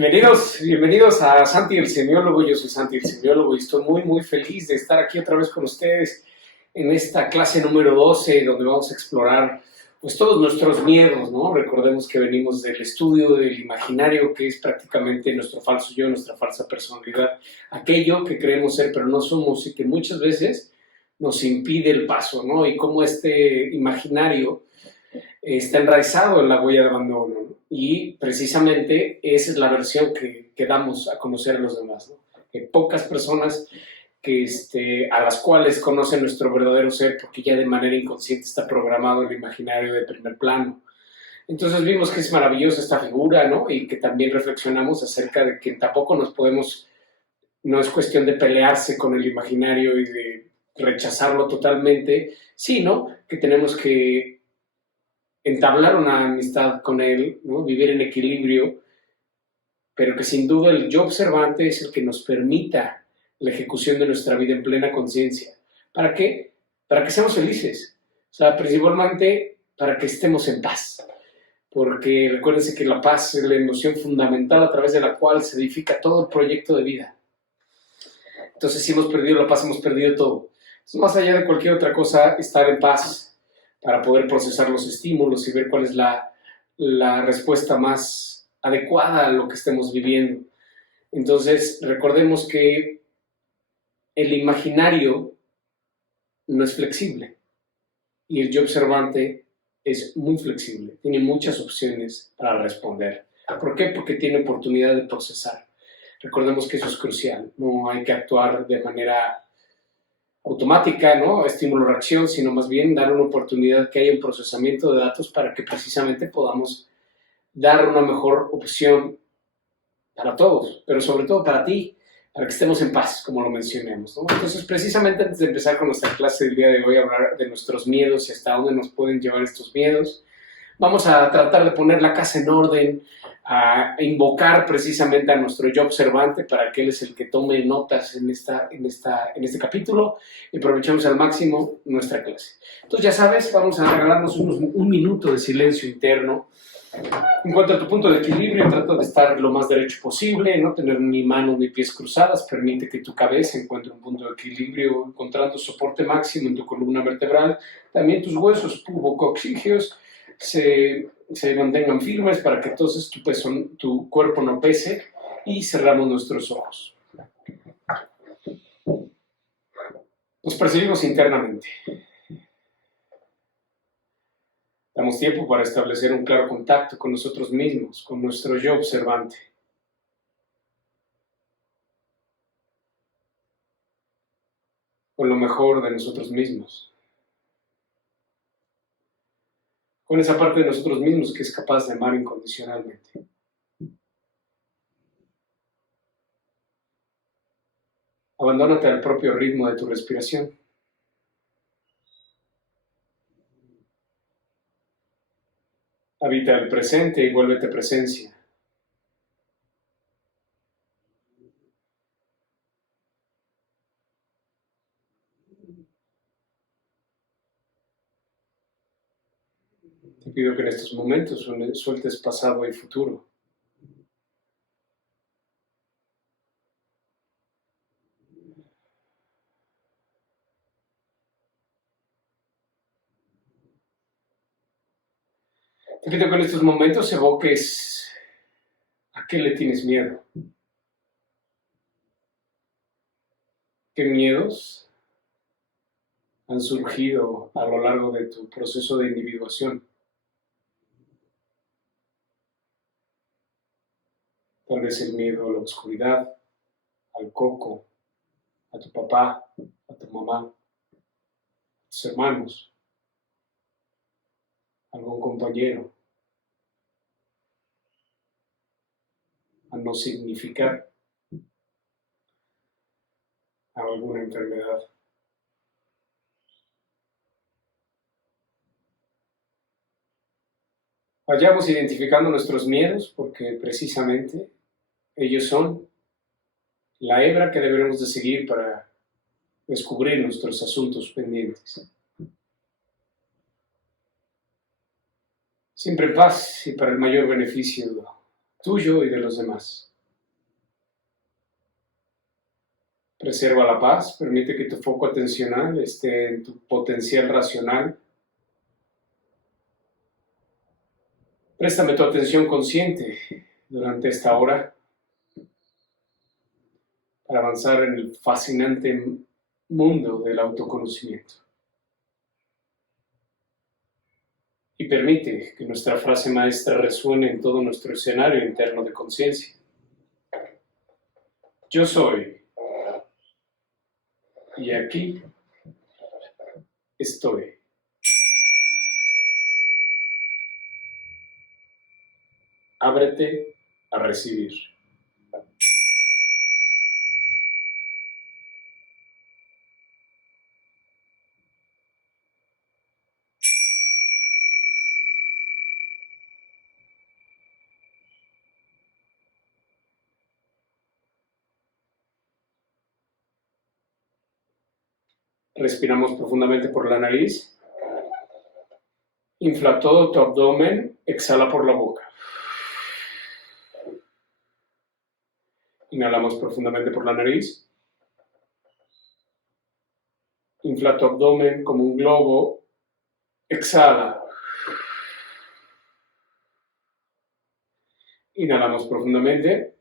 Bienvenidos a Santi el Semiólogo. Yo soy Santi el Semiólogo y estoy muy feliz de estar aquí otra vez con ustedes en esta clase número 12, donde vamos a explorar pues todos nuestros miedos, ¿no? Recordemos que venimos del estudio del imaginario, que es prácticamente nuestro falso yo, nuestra falsa personalidad, aquello que creemos ser pero no somos y que muchas veces nos impide el paso, ¿no? Y cómo este imaginario está enraizado en la huella de abandono, ¿no? Y precisamente esa es la versión que damos a conocer a los demás, ¿no? Que pocas personas a las cuales conocen nuestro verdadero ser, porque ya de manera inconsciente está programado el imaginario de primer plano. Entonces vimos que es maravillosa esta figura, ¿no? Y que también reflexionamos acerca de que tampoco no es cuestión de pelearse con el imaginario y de rechazarlo totalmente, sino que tenemos que entablar una amistad con él, ¿no? Vivir en equilibrio, pero que sin duda el yo observante es el que nos permita la ejecución de nuestra vida en plena conciencia. ¿Para qué? Para que seamos felices. O sea, principalmente para que estemos en paz. Porque recuérdense que la paz es la emoción fundamental a través de la cual se edifica todo el proyecto de vida. Entonces, si hemos perdido la paz, hemos perdido todo. Entonces, más allá de cualquier otra cosa, estar en paz para poder procesar los estímulos y ver cuál es la respuesta más adecuada a lo que estemos viviendo. Entonces, recordemos que el imaginario no es flexible y el yo observante es muy flexible, tiene muchas opciones para responder. ¿Por qué? Porque tiene oportunidad de procesar. Recordemos que eso es crucial, no hay que actuar de manera automática, ¿no? Estímulo-reacción, sino más bien dar una oportunidad que haya un procesamiento de datos para que precisamente podamos dar una mejor opción para todos, pero sobre todo para ti, para que estemos en paz, como lo mencionamos, ¿no? Entonces, precisamente antes de empezar con nuestra clase del día de hoy, hablar de nuestros miedos y hasta dónde nos pueden llevar estos miedos, vamos a tratar de poner la casa en orden, a invocar precisamente a nuestro yo observante para que él es el que tome notas en este capítulo y aprovechemos al máximo nuestra clase. Entonces, ya sabes, vamos a regalarnos un minuto de silencio interno. Encuentra tu punto de equilibrio, trata de estar lo más derecho posible, no tener ni manos ni pies cruzadas, permite que tu cabeza encuentre un punto de equilibrio, encontrando soporte máximo en tu columna vertebral, también tus huesos pubococcígeos se mantengan firmes para que entonces tu cuerpo no pese y cerramos nuestros ojos. Nos percibimos internamente. Damos tiempo para establecer un claro contacto con nosotros mismos, con nuestro yo observante. Con lo mejor de nosotros mismos. Con esa parte de nosotros mismos que es capaz de amar incondicionalmente. Abandónate al propio ritmo de tu respiración. Habita el presente y vuélvete presencia. Te pido que en estos momentos sueltes pasado y futuro. Te pido que en estos momentos evoques a qué le tienes miedo. ¿Qué miedos han surgido a lo largo de tu proceso de individuación? Tal vez el miedo a la oscuridad, al coco, a tu papá, a tu mamá, a tus hermanos, a algún compañero, a no significar, a alguna enfermedad. Vayamos identificando nuestros miedos porque precisamente ellos son la hebra que deberemos de seguir para descubrir nuestros asuntos pendientes. Siempre en paz y para el mayor beneficio tuyo y de los demás. Preserva la paz, permite que tu foco atencional esté en tu potencial racional. Préstame tu atención consciente durante esta hora para avanzar en el fascinante mundo del autoconocimiento. Y permite que nuestra frase maestra resuene en todo nuestro escenario interno de conciencia. Yo soy, y aquí estoy. Ábrete a recibir. Respiramos profundamente por la nariz. Infla todo tu abdomen, exhala por la boca. Inhalamos profundamente por la nariz. Infla tu abdomen como un globo. Exhala. Inhalamos profundamente.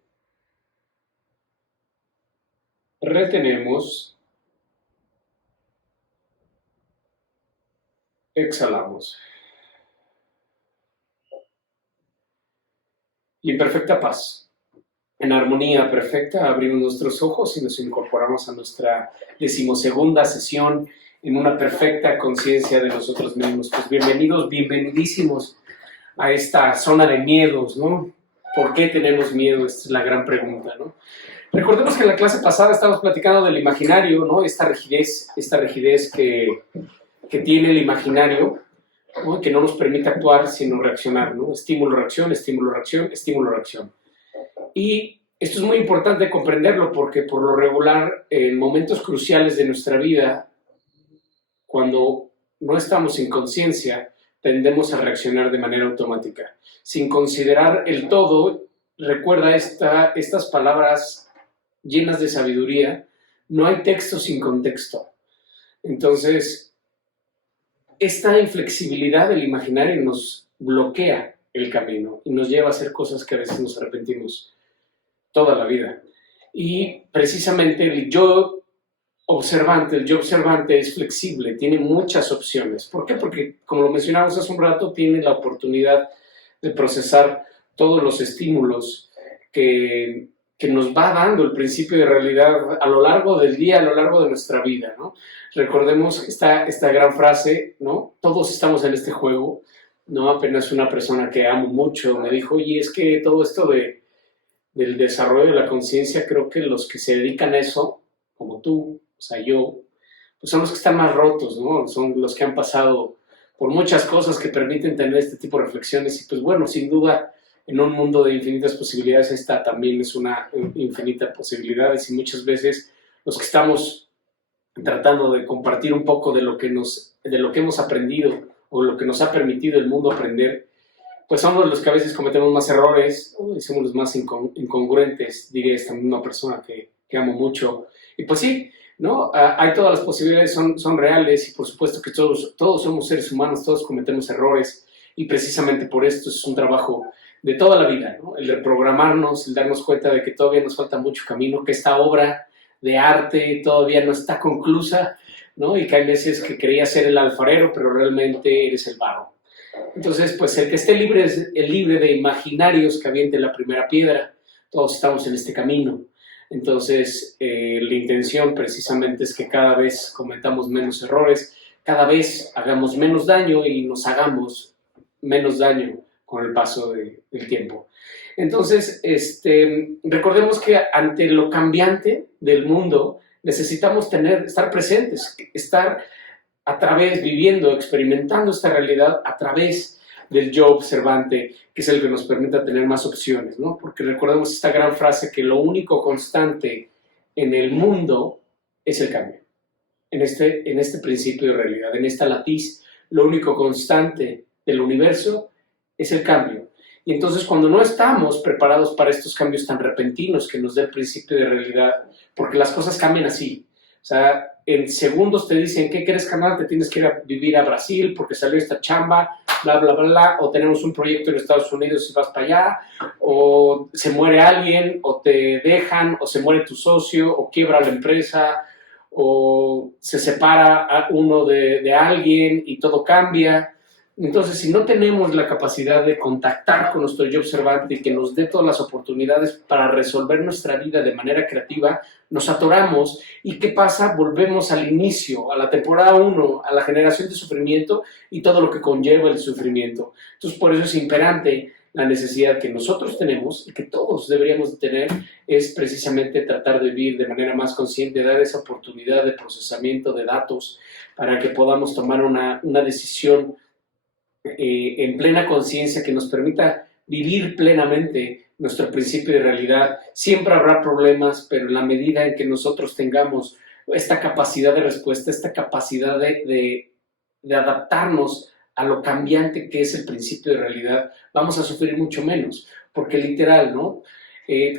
Retenemos. Exhalamos. Y en perfecta paz, en armonía perfecta, abrimos nuestros ojos y nos incorporamos a nuestra 12ª sesión en una perfecta conciencia de nosotros mismos. Pues bienvenidos, bienvenidísimos a esta zona de miedos, ¿no? ¿Por qué tenemos miedo? Esta es la gran pregunta, ¿no? Recordemos que en la clase pasada estábamos platicando del imaginario, ¿no? Esta rigidez que tiene el imaginario, ¿no? Que no nos permite actuar sino reaccionar, ¿no? Estímulo, reacción, estímulo, reacción, estímulo, reacción. Y esto es muy importante comprenderlo porque por lo regular en momentos cruciales de nuestra vida, cuando no estamos en conciencia, tendemos a reaccionar de manera automática. Sin considerar el todo, recuerda estas palabras llenas de sabiduría: no hay texto sin contexto. Entonces, esta inflexibilidad del imaginario nos bloquea el camino y nos lleva a hacer cosas que a veces nos arrepentimos toda la vida. Y precisamente el yo observante es flexible, tiene muchas opciones. ¿Por qué? Porque, como lo mencionamos hace un rato, tiene la oportunidad de procesar todos los estímulos que nos va dando el principio de realidad a lo largo del día, a lo largo de nuestra vida, ¿no? Recordemos esta gran frase, ¿no? Todos estamos en este juego, ¿no? Apenas una persona que amo mucho me dijo: oye, es que todo esto del desarrollo de la conciencia, creo que los que se dedican a eso, como tú, o sea, yo, pues son los que están más rotos, ¿no? Son los que han pasado por muchas cosas que permiten tener este tipo de reflexiones. Y pues bueno, sin duda, en un mundo de infinitas posibilidades, esta también es una infinita posibilidad. Y muchas veces los que estamos tratando de compartir un poco de lo que hemos aprendido o lo que nos ha permitido el mundo aprender, pues somos los que a veces cometemos más errores, ¿no? Y somos los más incongruentes, diría esta misma persona que amo mucho. Y pues sí, ¿no? Hay todas las posibilidades, son reales, y por supuesto que todos somos seres humanos, todos cometemos errores, y precisamente por esto es un trabajo de toda la vida, ¿no? El reprogramarnos, el darnos cuenta de que todavía nos falta mucho camino, que esta obra de arte todavía no está conclusa, ¿no? Y que hay veces que creías ser el alfarero, pero realmente eres el barro. Entonces, pues el que esté libre es el libre de imaginarios que aviente la primera piedra. Todos estamos en este camino. Entonces, la intención precisamente es que cada vez cometamos menos errores, cada vez hagamos menos daño y nos hagamos menos daño con el paso del tiempo. Entonces, recordemos que ante lo cambiante del mundo necesitamos estar presentes, estar viviendo, experimentando esta realidad a través del yo observante, que es el que nos permite tener más opciones, ¿no? Porque recordemos esta gran frase que lo único constante en el mundo es el cambio. En este principio de realidad, en esta latiz, lo único constante del universo es el cambio. Y entonces cuando no estamos preparados para estos cambios tan repentinos que nos da el principio de realidad, porque las cosas cambian así, o sea, en segundos te dicen, ¿qué quieres, carnal? Te tienes que ir a vivir a Brasil porque salió esta chamba, bla, bla, bla, bla, o tenemos un proyecto en Estados Unidos y vas para allá, o se muere alguien, o te dejan, o se muere tu socio, o quiebra la empresa, o se separa a uno de alguien y todo cambia. Entonces, si no tenemos la capacidad de contactar con nuestro yo observante y que nos dé todas las oportunidades para resolver nuestra vida de manera creativa, nos atoramos. ¿Y qué pasa? Volvemos al inicio, a la temporada 1, a la generación de sufrimiento y todo lo que conlleva el sufrimiento. Entonces, por eso es imperante la necesidad que nosotros tenemos y que todos deberíamos tener, es precisamente tratar de vivir de manera más consciente, dar esa oportunidad de procesamiento de datos para que podamos tomar una decisión en plena conciencia que nos permita vivir plenamente nuestro principio de realidad. Siempre habrá problemas, pero en la medida en que nosotros tengamos esta capacidad de respuesta, esta capacidad de adaptarnos a lo cambiante que es el principio de realidad, vamos a sufrir mucho menos, porque literal, ¿no?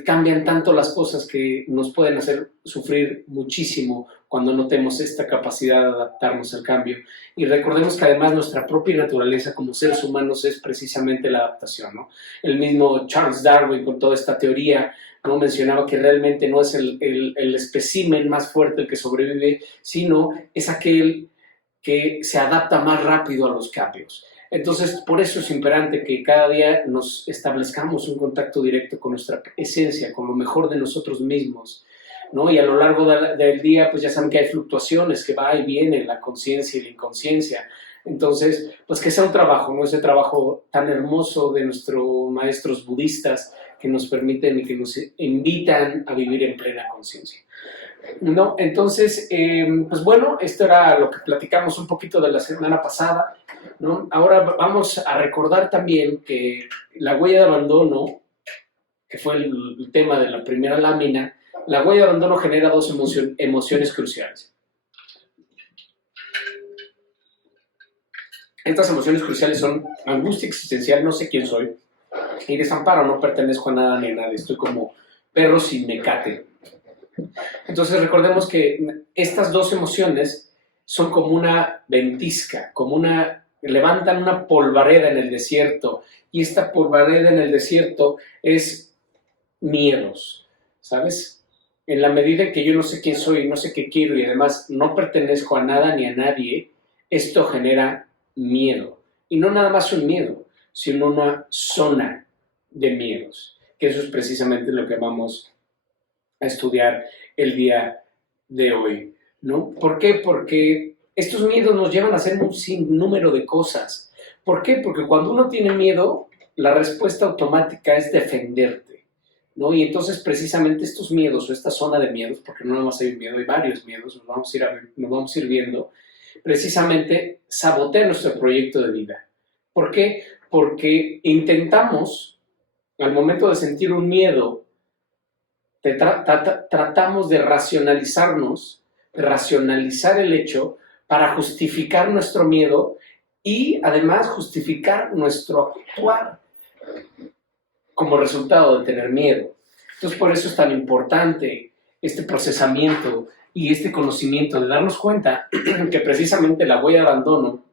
Cambian tanto las cosas que nos pueden hacer sufrir muchísimo cuando no tenemos esta capacidad de adaptarnos al cambio. Y recordemos que además nuestra propia naturaleza como seres humanos es precisamente la adaptación, ¿no? El mismo Charles Darwin, con toda esta teoría, ¿no?, mencionaba que realmente no es el espécimen más fuerte el que sobrevive, sino es aquel que se adapta más rápido a los cambios. Entonces, por eso es imperante que cada día nos establezcamos un contacto directo con nuestra esencia, con lo mejor de nosotros mismos, ¿no? Y a lo largo del día, pues ya saben que hay fluctuaciones, que va y viene la conciencia y la inconsciencia. Entonces, pues que sea un trabajo, ¿no? Ese trabajo tan hermoso de nuestros maestros budistas que nos permiten y que nos invitan a vivir en plena conciencia. No, entonces, pues bueno, esto era lo que platicamos un poquito de la semana pasada, ¿no? Ahora vamos a recordar también que la huella de abandono, que fue el tema de la primera lámina, la huella de abandono genera dos emociones cruciales. Estas emociones cruciales son angustia existencial, no sé quién soy, y desamparo, no pertenezco a nada ni a nadie, estoy como perro sin mecate. Entonces recordemos que estas dos emociones son como una ventisca, levantan una polvareda en el desierto, y esta polvareda en el desierto es miedos, ¿sabes? En la medida en que yo no sé quién soy, no sé qué quiero y además no pertenezco a nada ni a nadie, esto genera miedo. Y no nada más un miedo, sino una zona de miedos, que eso es precisamente lo que vamos a estudiar el día de hoy, ¿no? ¿Por qué? Porque estos miedos nos llevan a hacer un sinnúmero de cosas. ¿Por qué? Porque cuando uno tiene miedo, la respuesta automática es defenderte, ¿no? Y entonces precisamente estos miedos o esta zona de miedos, porque no nada más hay un miedo, hay varios miedos, nos vamos a ir viendo, precisamente sabotea nuestro proyecto de vida. ¿Por qué? Porque intentamos, al momento de sentir un miedo, tratamos de racionalizarnos, de racionalizar el hecho para justificar nuestro miedo y además justificar nuestro actuar como resultado de tener miedo. Entonces, por eso es tan importante este procesamiento y este conocimiento de darnos cuenta que precisamente la huella de abandono,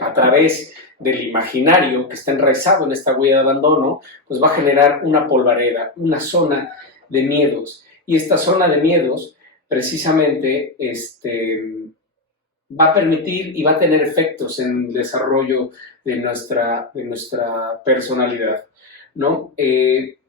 a través del imaginario que está enraizado en esta huella de abandono, pues va a generar una polvareda, una zona de miedos. Y esta zona de miedos precisamente va a permitir y va a tener efectos en el desarrollo de nuestra personalidad, ¿no?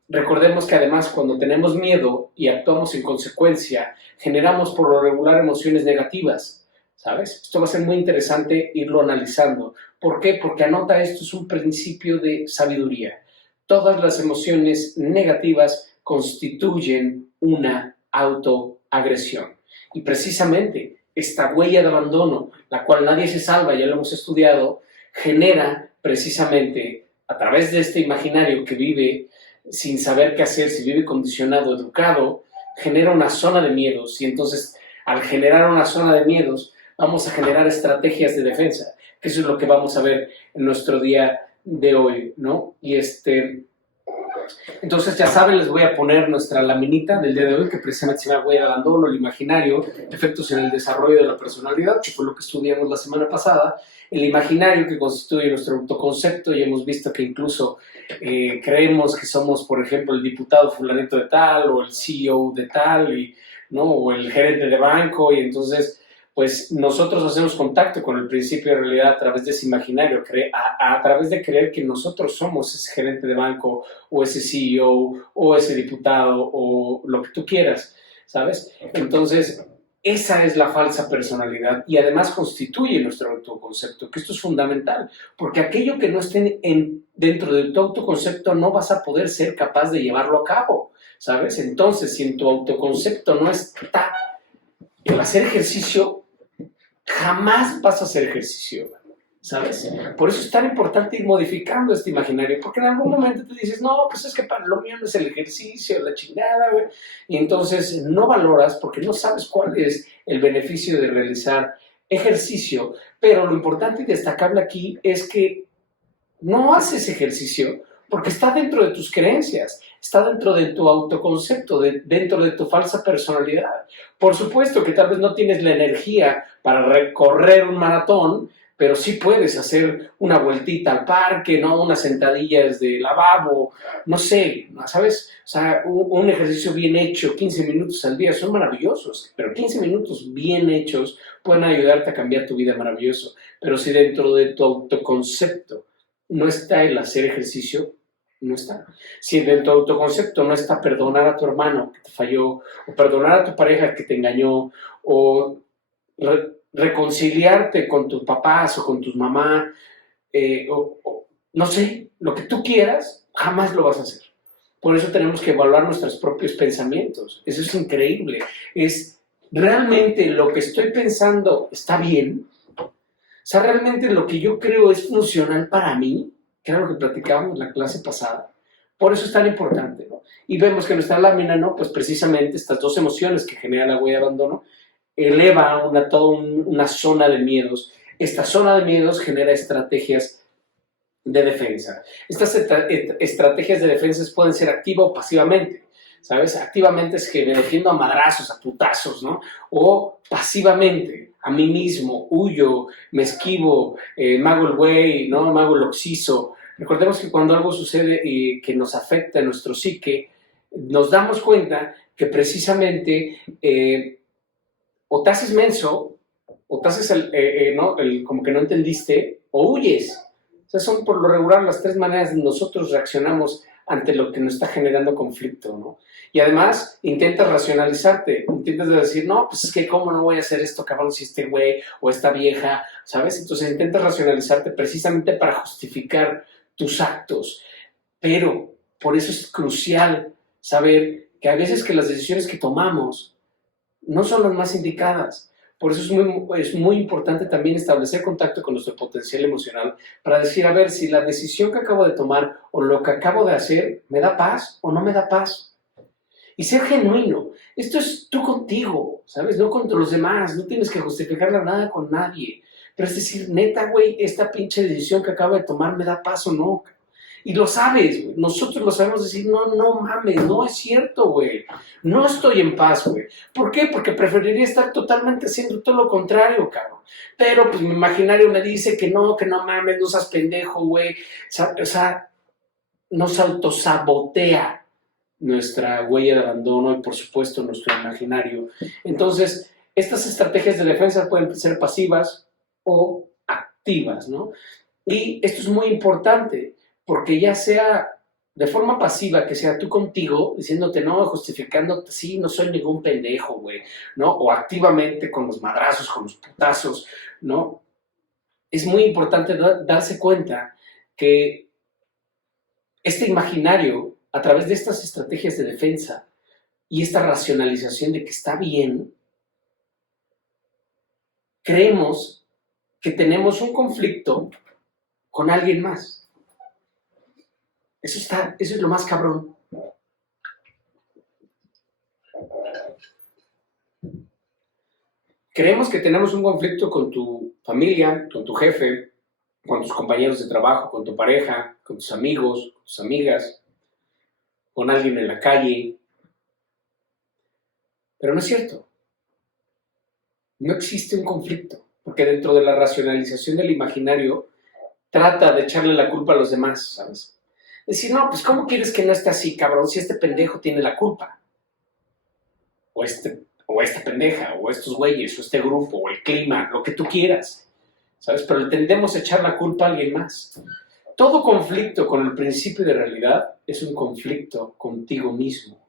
Recordemos que además cuando tenemos miedo y actuamos en consecuencia, generamos por lo regular emociones negativas, ¿sabes? Esto va a ser muy interesante irlo analizando. ¿Por qué? Porque anota, esto es un principio de sabiduría. Todas las emociones negativas constituyen una autoagresión. Y precisamente esta huella de abandono, la cual nadie se salva, ya lo hemos estudiado, genera precisamente a través de este imaginario que vive sin saber qué hacer, si vive condicionado, educado, genera una zona de miedos. Y entonces, al generar una zona de miedos, vamos a generar estrategias de defensa, que eso es lo que vamos a ver en nuestro día de hoy, ¿no? Entonces, ya saben, les voy a poner nuestra laminita del día de hoy, que precisamente se llama Huella de Abandono, el imaginario, efectos en el desarrollo de la personalidad, que fue lo que estudiamos la semana pasada. El imaginario, que constituye nuestro autoconcepto, y hemos visto que incluso creemos que somos, por ejemplo, el diputado fulanito de tal, o el CEO de tal, ¿no? O el gerente de banco, y entonces pues nosotros hacemos contacto con el principio de realidad a través de ese imaginario, a través de creer que nosotros somos ese gerente de banco o ese CEO o ese diputado o lo que tú quieras, ¿sabes? Entonces, esa es la falsa personalidad y además constituye nuestro autoconcepto, que esto es fundamental, porque aquello que no esté dentro de tu autoconcepto no vas a poder ser capaz de llevarlo a cabo, ¿sabes? Entonces, si en tu autoconcepto no está el hacer ejercicio, jamás vas a hacer ejercicio, ¿sabes? Por eso es tan importante ir modificando este imaginario, porque en algún momento te dices, no, pues es que para lo mío no es el ejercicio, la chingada, güey. Y entonces no valoras porque no sabes cuál es el beneficio de realizar ejercicio, pero lo importante y destacable aquí es que no haces ejercicio porque está dentro de tus creencias, está dentro de tu autoconcepto, dentro de tu falsa personalidad. Por supuesto que tal vez no tienes la energía para recorrer un maratón, pero sí puedes hacer una vueltita al parque, ¿no? Unas sentadillas de lavabo, no sé, ¿sabes? O sea, un ejercicio bien hecho, 15 minutos al día, son maravillosos, pero 15 minutos bien hechos pueden ayudarte a cambiar tu vida maravilloso. Pero si dentro de tu autoconcepto no está el hacer ejercicio, no está. Si dentro de tu autoconcepto no está perdonar a tu hermano que te falló, o perdonar a tu pareja que te engañó, o reconciliarte con tus papás o con tus mamás, no sé, lo que tú quieras, jamás lo vas a hacer. Por eso tenemos que evaluar nuestros propios pensamientos. Eso es increíble. Es realmente lo que estoy pensando está bien. O sea, realmente lo que yo creo es funcional para mí, que era lo que platicábamos en la clase pasada. Por eso es tan importante, ¿no? Y vemos que nuestra lámina, ¿no? Pues precisamente estas dos emociones que genera la huella de abandono, eleva toda una zona de miedos. Esta zona de miedos genera estrategias de defensa. Estas estrategias de defensa pueden ser activa o pasivamente. ¿Sabes? Activamente es que me defiendo a madrazos, a putazos, ¿no? O pasivamente, a mí mismo, huyo, me esquivo, me hago el güey, ¿no? Me hago el oxiso. Recordemos que cuando algo sucede y que nos afecta a nuestro psique, nos damos cuenta que precisamente o te haces menso, o te haces ¿no? como que no entendiste, o huyes. O sea, son por lo regular las tres maneras de nosotros reaccionamos ante lo que nos está generando conflicto, ¿no? Y además, intentas racionalizarte, intentas decir, no, pues es que cómo no voy a hacer esto, cabrón, si este güey o esta vieja, ¿sabes? Entonces intentas racionalizarte precisamente para justificar tus actos. Pero por eso es crucial saber que a veces que las decisiones que tomamos no son las más indicadas. Por eso es muy importante también establecer contacto con nuestro potencial emocional para decir, a ver, si la decisión que acabo de tomar o lo que acabo de hacer me da paz o no me da paz. Y ser genuino. Esto es tú contigo, ¿sabes? No contra los demás. No tienes que justificarla nada con nadie. Pero es decir, neta, güey, esta pinche decisión que acabo de tomar me da paz o no. Y lo sabes, güey. Nosotros lo sabemos decir, no, no mames, no es cierto, güey. No estoy en paz, güey. ¿Por qué? Porque preferiría estar totalmente haciendo todo lo contrario, cabrón. Pero pues mi imaginario me dice que no mames, no seas pendejo, güey. O sea, nos autosabotea nuestra huella de abandono y por supuesto nuestro imaginario. Entonces, estas estrategias de defensa pueden ser pasivas o activas, ¿no? Y esto es muy importante porque ya sea de forma pasiva, que sea tú contigo, diciéndote, no, justificándote, sí, no soy ningún pendejo, güey, ¿no? O activamente con los madrazos, con los putazos, ¿no? Es muy importante darse cuenta que este imaginario, a través de estas estrategias de defensa y esta racionalización de que está bien, creemos que tenemos un conflicto con alguien más. Eso es lo más cabrón. Creemos que tenemos un conflicto con tu familia, con tu jefe, con tus compañeros de trabajo, con tu pareja, con tus amigos, con tus amigas, con alguien en la calle. Pero no es cierto. No existe un conflicto, porque dentro de la racionalización del imaginario trata de echarle la culpa a los demás, ¿sabes? Decir, no, pues ¿cómo quieres que no esté así, cabrón, si este pendejo tiene la culpa? O esta pendeja, o estos güeyes, o este grupo, o el clima, lo que tú quieras, ¿sabes? Pero tendemos a echar la culpa a alguien más. Todo conflicto con el principio de realidad es un conflicto contigo mismo.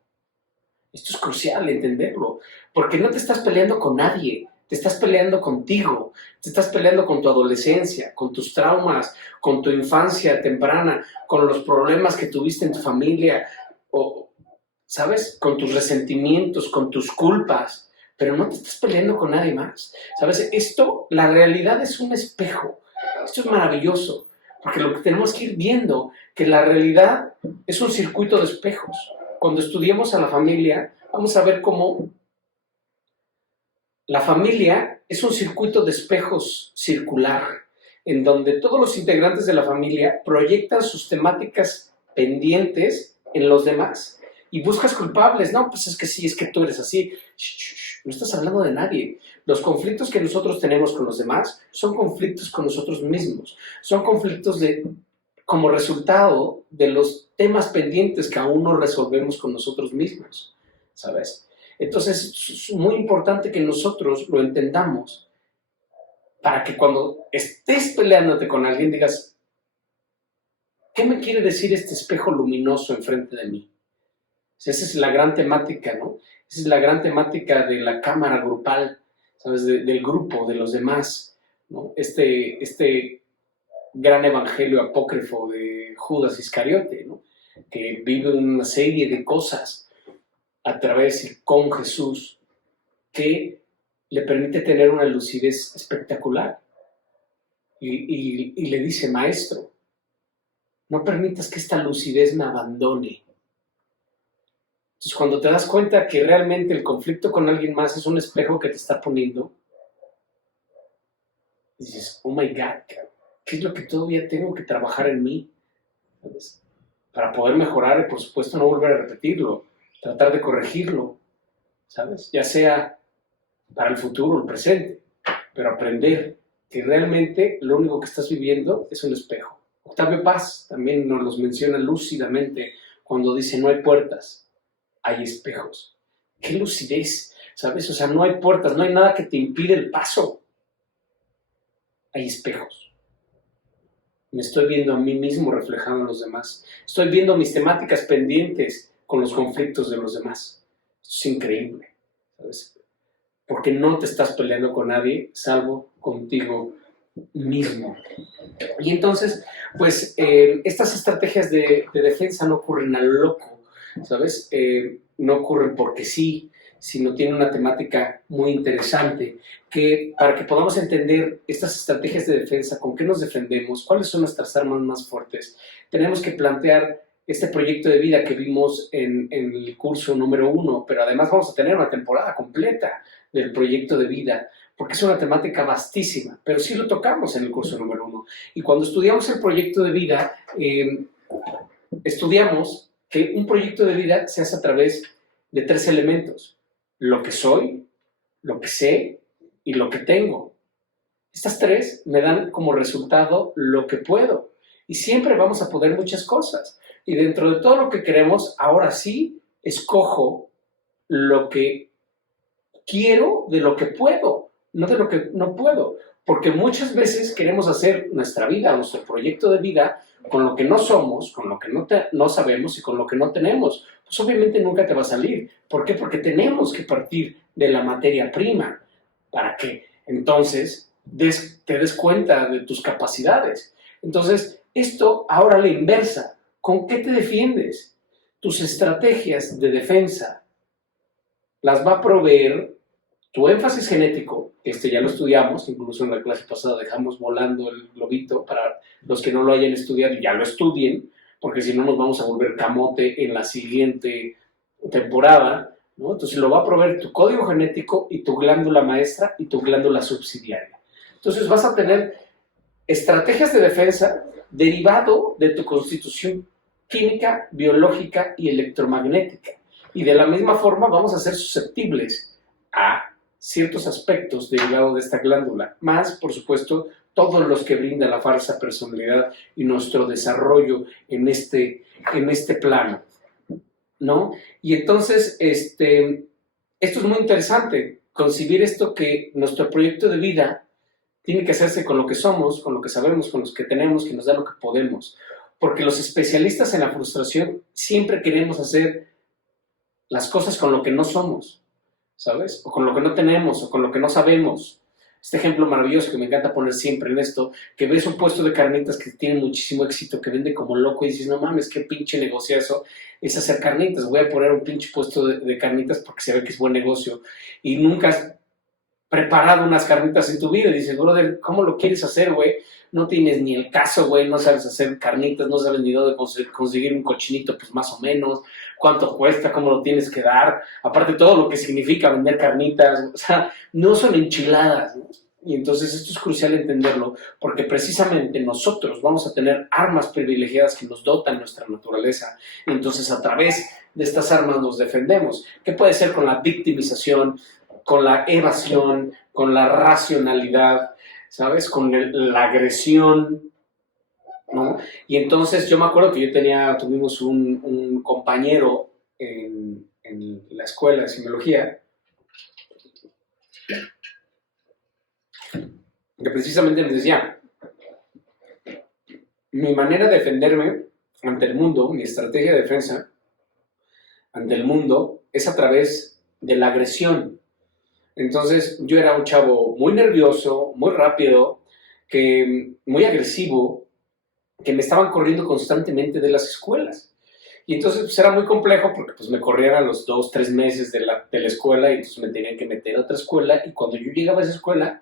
Esto es crucial entenderlo, porque no te estás peleando con nadie, te estás peleando contigo, te estás peleando con tu adolescencia, con tus traumas, con tu infancia temprana, con los problemas que tuviste en tu familia, o, ¿sabes? Con tus resentimientos, con tus culpas, pero no te estás peleando con nadie más, ¿sabes? La realidad es un espejo, esto es maravilloso, porque lo que tenemos que ir viendo, que la realidad es un circuito de espejos. Cuando estudiemos a la familia, vamos a ver cómo la familia es un circuito de espejos circular, en donde todos los integrantes de la familia proyectan sus temáticas pendientes en los demás y buscas culpables. No, pues es que sí, es que tú eres así. No estás hablando de nadie. Los conflictos que nosotros tenemos con los demás son conflictos con nosotros mismos. Son conflictos como resultado de los temas pendientes que aún no resolvemos con nosotros mismos, ¿sabes? Entonces es muy importante que nosotros lo entendamos para que cuando estés peleándote con alguien digas, ¿qué me quiere decir este espejo luminoso enfrente de mí? Esa es la gran temática, ¿no? Esa es la gran temática de la cámara grupal, ¿sabes? Del grupo, de los demás, ¿no? Este gran evangelio apócrifo de Judas Iscariote, ¿no? Que vive una serie de cosas a través y con Jesús que le permite tener una lucidez espectacular. Y le dice, maestro, no permitas que esta lucidez me abandone. Entonces, cuando te das cuenta que realmente el conflicto con alguien más es un espejo que te está poniendo, dices, oh my God, ¿qué es lo que todavía tengo que trabajar en mí? ¿Sabes? Para poder mejorar y, por supuesto, no volver a repetirlo, tratar de corregirlo, ¿sabes? Ya sea para el futuro o el presente, pero aprender que realmente lo único que estás viviendo es un espejo. Octavio Paz también nos los menciona lúcidamente cuando dice, no hay puertas, hay espejos. ¡Qué lucidez! ¿Sabes? O sea, no hay puertas, no hay nada que te impide el paso. Hay espejos. Me estoy viendo a mí mismo reflejado en los demás. Estoy viendo mis temáticas pendientes con los conflictos de los demás. Esto es increíble, ¿sabes? Porque no te estás peleando con nadie, salvo contigo mismo. Y entonces, pues, estas estrategias de defensa no ocurren a lo loco, ¿sabes? No ocurren porque sí, sino tienen una temática muy interesante, que para que podamos entender estas estrategias de defensa, con qué nos defendemos, cuáles son nuestras armas más fuertes, tenemos que plantear este proyecto de vida que vimos en el curso número 1, pero además vamos a tener una temporada completa del proyecto de vida, porque es una temática vastísima, pero sí lo tocamos en el curso número 1. Y cuando estudiamos el proyecto de vida, estudiamos que un proyecto de vida se hace a través de 3 elementos: lo que soy, lo que sé y lo que tengo. Estas 3 me dan como resultado lo que puedo. Y siempre vamos a poder muchas cosas. Y dentro de todo lo que queremos, ahora sí, escojo lo que quiero de lo que puedo, no de lo que no puedo. Porque muchas veces queremos hacer nuestra vida, nuestro proyecto de vida, con lo que no somos, con lo que no sabemos y con lo que no tenemos. Pues obviamente nunca te va a salir. ¿Por qué? Porque tenemos que partir de la materia prima para que entonces te des cuenta de tus capacidades. Entonces, esto ahora a la inversa. ¿Con qué te defiendes? Tus estrategias de defensa las va a proveer tu énfasis genético. Ya lo estudiamos, incluso en la clase pasada dejamos volando el globito para los que no lo hayan estudiado y ya lo estudien, porque si no nos vamos a volver camote en la siguiente temporada, ¿no? Entonces lo va a proveer tu código genético y tu glándula maestra y tu glándula subsidiaria. Entonces vas a tener estrategias de defensa derivado de tu constitución química, biológica y electromagnética. Y de la misma forma vamos a ser susceptibles a ciertos aspectos derivados de esta glándula, más, por supuesto, todos los que brinda la falsa personalidad y nuestro desarrollo en este plano, ¿no? Y entonces, esto es muy interesante, concebir esto, que nuestro proyecto de vida tiene que hacerse con lo que somos, con lo que sabemos, con los que tenemos, que nos da lo que podemos. Porque los especialistas en la frustración siempre queremos hacer las cosas con lo que no somos, ¿sabes? O con lo que no tenemos, o con lo que no sabemos. Este ejemplo maravilloso que me encanta poner siempre en esto, que ves un puesto de carnitas que tiene muchísimo éxito, que vende como loco y dices, no mames, qué pinche negociazo es hacer carnitas. Voy a poner un pinche puesto de carnitas porque se ve que es buen negocio. Y nunca has preparado unas carnitas en tu vida. Y dices, brother, ¿cómo lo quieres hacer, güey? No tienes ni el caso, güey, no sabes hacer carnitas, no sabes ni dónde conseguir un cochinito, pues más o menos, cuánto cuesta, cómo lo tienes que dar, aparte todo lo que significa vender carnitas, o sea, no son enchiladas, ¿no? Y entonces esto es crucial entenderlo, porque precisamente nosotros vamos a tener armas privilegiadas que nos dotan nuestra naturaleza, y entonces a través de estas armas nos defendemos, que puede ser con la victimización, con la evasión, con la racionalidad, ¿sabes? Con la agresión, ¿no? Y entonces yo me acuerdo que tuvimos un compañero en la escuela de semiología que precisamente nos decía, mi manera de defenderme ante el mundo, mi estrategia de defensa ante el mundo es a través de la agresión. Entonces yo era un chavo muy nervioso, muy rápido, muy agresivo, que me estaban corriendo constantemente de las escuelas. Y entonces pues, era muy complejo porque pues, me corrían a los 2, 3 meses de la escuela y entonces me tenían que meter a otra escuela. Y cuando yo llegaba a esa escuela,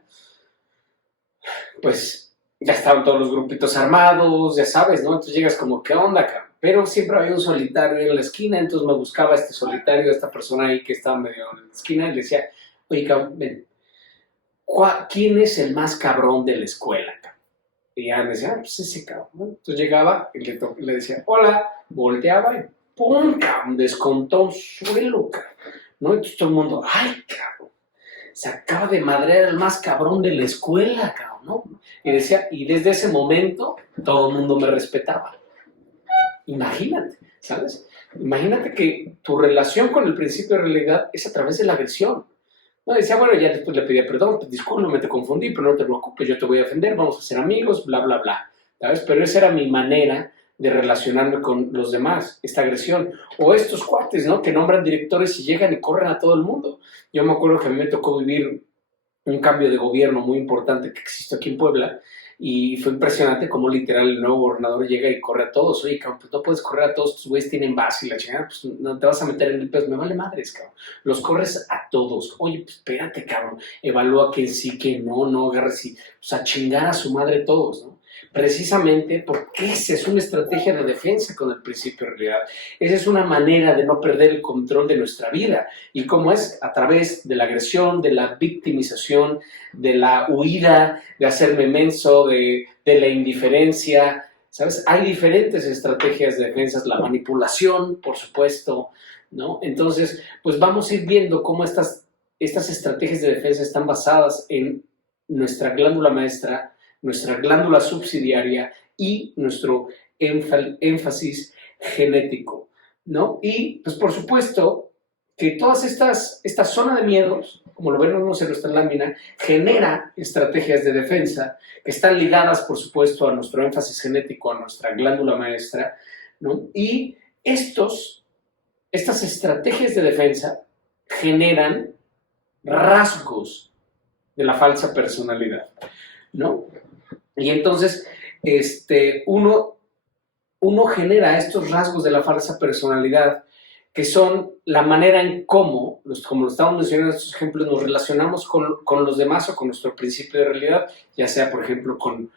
pues ya estaban todos los grupitos armados, ya sabes, ¿no? Entonces llegas como, ¿qué onda, cabrón? Pero siempre había un solitario en la esquina, entonces me buscaba este solitario, esta persona ahí que estaba medio en la esquina y le decía, oye, cabrón, ven, ¿quién es el más cabrón de la escuela, cabrón? Y ya me decía, pues ese cabrón, ¿no? Entonces llegaba y le decía, hola, volteaba y ¡pum! Cabrón, descontó un suelo, cabrón, ¿no? Entonces todo el mundo, ¡ay, cabrón! Se acaba de madrear el más cabrón de la escuela, cabrón, ¿no? Y decía, y desde ese momento todo el mundo me respetaba. Imagínate, ¿sabes? Imagínate que tu relación con el principio de realidad es a través de la agresión. No, decía, bueno, ya después le pedía perdón, discúlpame, te confundí, pero no te preocupes, yo te voy a defender, vamos a ser amigos, bla, bla, bla, ¿sabes? Pero esa era mi manera de relacionarme con los demás, esta agresión. O estos cuates, ¿no? Que nombran directores y llegan y corren a todo el mundo. Yo me acuerdo que a mí me tocó vivir un cambio de gobierno muy importante que existe aquí en Puebla, y fue impresionante cómo literal el nuevo gobernador llega y corre a todos. Oye, cabrón, pues no puedes correr a todos, tus güeyes tienen base y la chingada, pues no te vas a meter en el peso. Me vale madres, cabrón. Los corres a todos. Oye, pues espérate, cabrón. Evalúa que sí, que no agarres y, pues a chingar a su madre todos, ¿no? Precisamente porque esa es una estrategia de defensa con el principio de realidad. Esa es una manera de no perder el control de nuestra vida. ¿Y cómo es? A través de la agresión, de la victimización, de la huida, de hacerme menso, de la indiferencia, ¿sabes? Hay diferentes estrategias de defensa, la manipulación, por supuesto, ¿no? Entonces, pues vamos a ir viendo cómo estas estrategias de defensa están basadas en nuestra glándula maestra, nuestra glándula subsidiaria y nuestro énfasis genético, ¿no? Y, pues, por supuesto, que todas esta zona de miedos, como lo vemos en nuestra lámina, genera estrategias de defensa que están ligadas, por supuesto, a nuestro énfasis genético, a nuestra glándula maestra, ¿no? Y estas estrategias de defensa generan rasgos de la falsa personalidad, ¿no? Y entonces, uno genera estos rasgos de la falsa personalidad, que son la manera en cómo, como lo estamos mencionando en estos ejemplos, nos relacionamos con los demás o con nuestro principio de realidad, ya sea, por ejemplo, con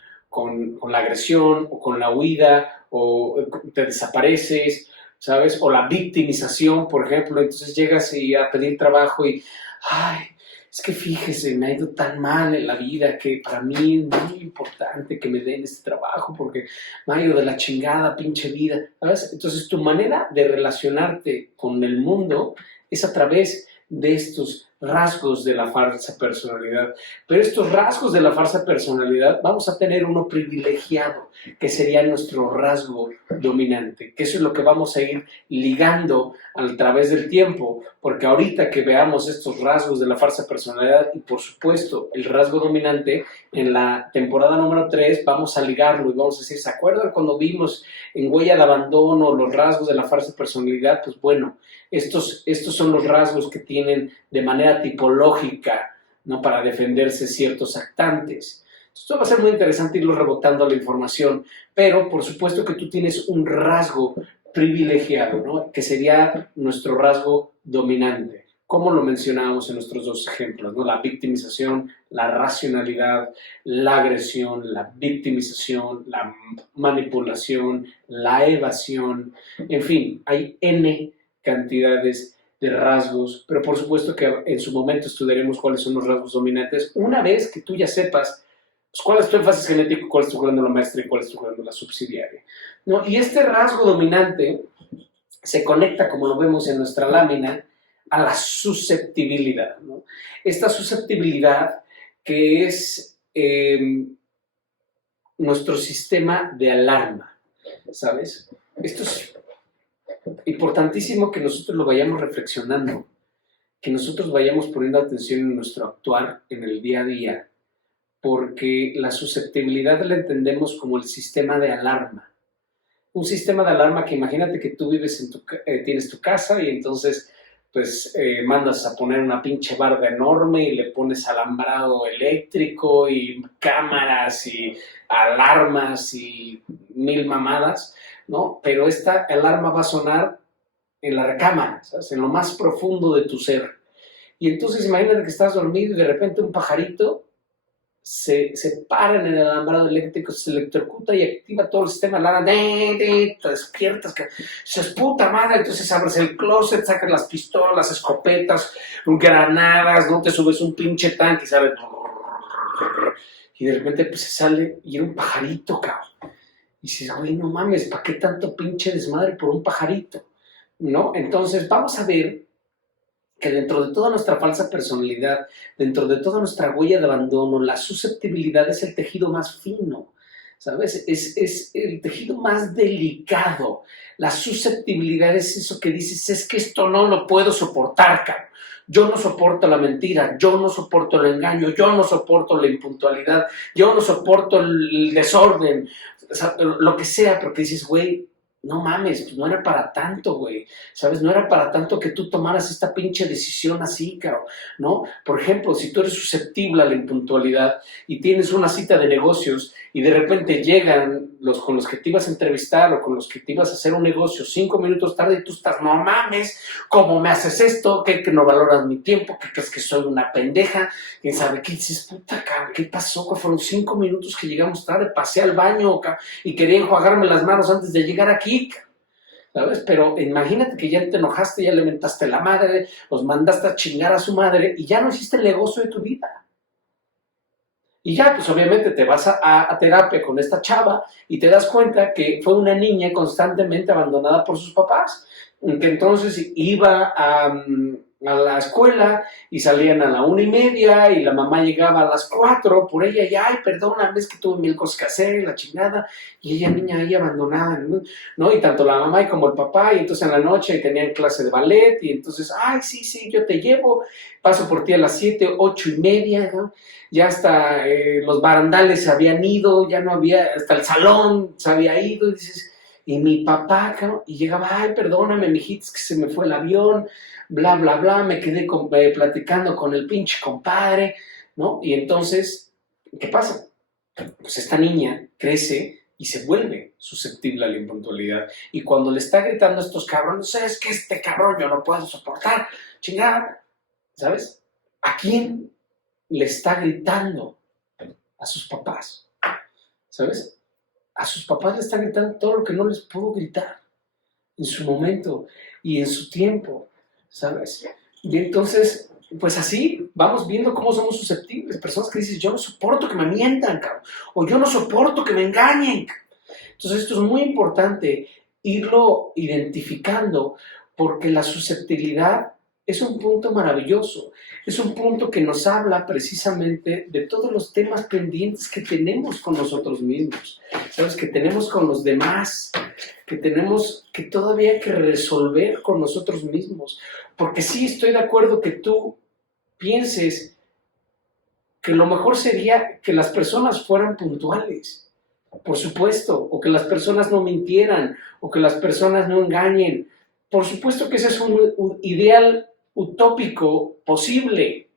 la agresión o con la huida, o te desapareces, ¿sabes? O la victimización, por ejemplo. Entonces llegas a pedir trabajo y, ay, es que fíjese, me ha ido tan mal en la vida que para mí es muy importante que me den este trabajo porque me ha ido de la chingada, pinche vida, ¿sabes? Entonces tu manera de relacionarte con el mundo es a través de estos rasgos de la falsa personalidad. Pero estos rasgos de la falsa personalidad vamos a tener uno privilegiado, que sería nuestro rasgo dominante, que eso es lo que vamos a ir ligando a través del tiempo, porque ahorita que veamos estos rasgos de la falsa personalidad y por supuesto el rasgo dominante, en la temporada número 3 vamos a ligarlo y vamos a decir, ¿se acuerdan cuando vimos en Huella de Abandono los rasgos de la falsa personalidad? Pues bueno, estos son los rasgos que tienen de manera tipológica, ¿no? Para defenderse ciertos actantes. Esto va a ser muy interesante irlo rebotando la información, pero por supuesto que tú tienes un rasgo privilegiado, ¿no? Que sería nuestro rasgo dominante, como lo mencionábamos en nuestros dos ejemplos, ¿no? La victimización, la racionalidad, la agresión, la victimización, la manipulación, la evasión, en fin, hay N cantidades de rasgos, pero por supuesto que en su momento estudiaremos cuáles son los rasgos dominantes, una vez que tú ya sepas pues, cuál es tu énfasis genético, cuál es tu glándula maestra y cuál es tu glándula subsidiaria, ¿no? Y este rasgo dominante se conecta, como lo vemos en nuestra lámina, a la susceptibilidad, ¿no? Esta susceptibilidad que es nuestro sistema de alarma, ¿sabes? Esto es importantísimo que nosotros lo vayamos reflexionando, que nosotros vayamos poniendo atención en nuestro actuar en el día a día, porque la susceptibilidad la entendemos como el sistema de alarma. Un sistema de alarma que imagínate que tú vives tienes tu casa y entonces pues mandas a poner una pinche barda enorme y le pones alambrado eléctrico y cámaras y alarmas y mil mamadas, ¿no? Pero esta alarma va a sonar en la recámara, ¿sabes? En lo más profundo de tu ser. Y entonces imagínate que estás dormido y de repente un pajarito se para en el alambrado eléctrico, se electrocuta y activa todo el sistema de alarma, te despiertas, que se es puta madre, entonces abres el closet, sacas las pistolas, las escopetas, granadas, ¿no? Te subes un pinche tanque y sale, y de repente pues se sale y era un pajarito, cabrón. Y dices, güey, no mames, ¿para qué tanto pinche desmadre por un pajarito? ¿No? Entonces vamos a ver que dentro de toda nuestra falsa personalidad, dentro de toda nuestra huella de abandono, la susceptibilidad es el tejido más fino, ¿sabes? Es el tejido más delicado. La susceptibilidad es eso que dices, es que esto no lo puedo soportar, cabrón. Yo no soporto la mentira, yo no soporto el engaño, yo no soporto la impuntualidad, yo no soporto el desorden, o sea, lo que sea, porque dices, güey, no mames, pues no era para tanto, güey, ¿sabes? No era para tanto que tú tomaras esta pinche decisión así, cabrón, ¿no? Por ejemplo, si tú eres susceptible a la impuntualidad y tienes una cita de negocios y de repente llegan los con los que te ibas a entrevistar o con los que te ibas a hacer un negocio 5 minutos tarde y tú estás, no mames, ¿cómo me haces esto? ¿Qué que no valoras mi tiempo? ¿Qué crees que soy una pendeja? ¿Quién sabe qué? Dices, puta, cabrón, ¿qué pasó? Fueron 5 minutos que llegamos tarde, pasé al baño, cabrón, y quería enjuagarme las manos antes de llegar aquí, ¿sabes? Pero imagínate que ya te enojaste, ya le mentaste la madre, los mandaste a chingar a su madre y ya no hiciste el negocio de tu vida. Y ya, pues obviamente te vas a terapia con esta chava y te das cuenta que fue una niña constantemente abandonada por sus papás, que entonces iba a la escuela y salían a la 1:30 y la mamá llegaba a las 4 por ella y, ay, perdóname, es que tuve mil cosas que hacer y la chingada, y ella niña ahí abandonada, ¿no? Y tanto la mamá como el papá, y entonces en la noche tenían clase de ballet y entonces, ay, sí, sí, yo te llevo, paso por ti a las 7, 8:30, ¿no? Ya hasta los barandales se habían ido, ya no había, hasta el salón se había ido, y dices, y mi papá, ¿no? Y llegaba, ay, perdóname, mijito, es que se me fue el avión, bla, bla, bla, me quedé platicando con el pinche compadre, ¿no? Y entonces, ¿qué pasa? Pues esta niña crece y se vuelve susceptible a la impuntualidad. Y cuando le está gritando a estos cabrones, es que este cabrón yo no puedo soportar, chingada, ¿sabes? ¿A quién le está gritando? A sus papás, ¿sabes? A sus papás le está gritando todo lo que no les pudo gritar en su momento y en su tiempo, ¿sabes? Y entonces pues así vamos viendo cómo somos susceptibles. Personas que dicen, yo no soporto que me mientan, cabrón, o yo no soporto que me engañen. Entonces esto es muy importante irlo identificando, porque la susceptibilidad es un punto maravilloso, es un punto que nos habla precisamente de todos los temas pendientes que tenemos con nosotros mismos, ¿sabes? Que tenemos con los demás, que tenemos que todavía que resolver con nosotros mismos. Porque sí estoy de acuerdo que tú pienses que lo mejor sería que las personas fueran puntuales, por supuesto, o que las personas no mintieran, o que las personas no engañen. Por supuesto que ese es un ideal utópico posible,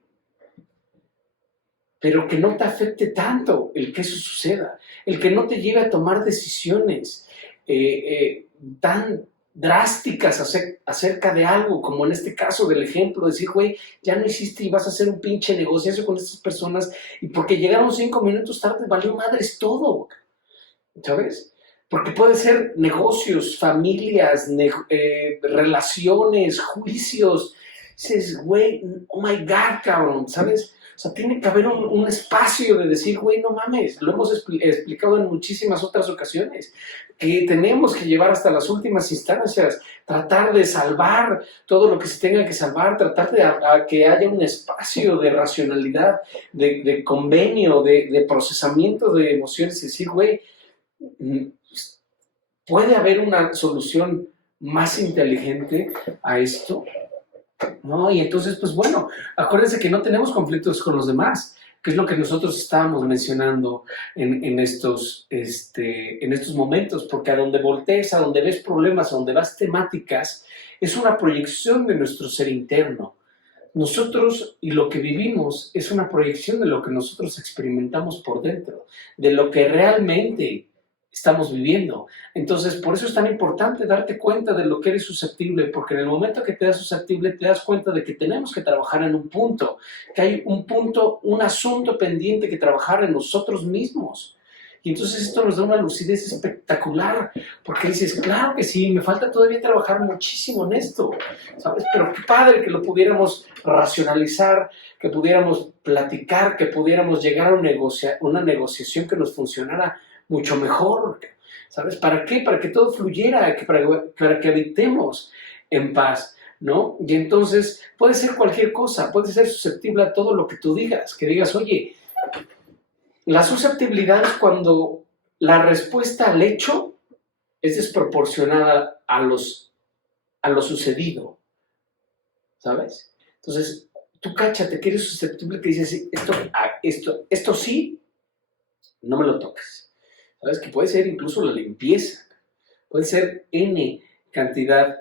pero que no te afecte tanto el que eso suceda, el que no te lleve a tomar decisiones tan drásticas acerca de algo, como en este caso del ejemplo, decir, güey, ya no hiciste y vas a hacer un pinche negocio con estas personas, y porque llegaron 5 minutos tarde, valió madres todo, ¿sabes? Porque puede ser negocios, familias, relaciones, juicios. Dices, güey, oh my God, cabrón, ¿sabes? O sea, tiene que haber un espacio de decir, güey, no mames, lo hemos explicado en muchísimas otras ocasiones, que tenemos que llevar hasta las últimas instancias, tratar de salvar todo lo que se tenga que salvar, tratar de que haya un espacio de racionalidad, de convenio, de procesamiento de emociones, y decir, güey, ¿puede haber una solución más inteligente a esto? ¿No? Y entonces, pues bueno, acuérdense que no tenemos conflictos con los demás, que es lo que nosotros estábamos mencionando en estos momentos, porque a donde voltees, a donde ves problemas, a donde vas temáticas, es una proyección de nuestro ser interno. Nosotros y lo que vivimos es una proyección de lo que nosotros experimentamos por dentro, de lo que realmente estamos viviendo. Entonces, por eso es tan importante darte cuenta de lo que eres susceptible, porque en el momento que te das susceptible, te das cuenta de que tenemos que trabajar en un punto, que hay un punto, un asunto pendiente que trabajar en nosotros mismos. Y entonces esto nos da una lucidez espectacular, porque dices, claro que sí, me falta todavía trabajar muchísimo en esto, ¿sabes? Pero qué padre que lo pudiéramos racionalizar, que pudiéramos platicar, que pudiéramos llegar a una negociación que nos funcionara mucho mejor, ¿sabes? ¿Para qué? Para que todo fluyera, para que habitemos en paz, ¿no? Y entonces puede ser cualquier cosa, puede ser susceptible a todo lo que tú digas, que digas, oye, la susceptibilidad es cuando la respuesta al hecho es desproporcionada a lo sucedido, ¿sabes? Entonces, tú cáchate que eres susceptible, que dices, esto sí, no me lo toques. ¿Sabes? Que puede ser incluso la limpieza, puede ser N cantidad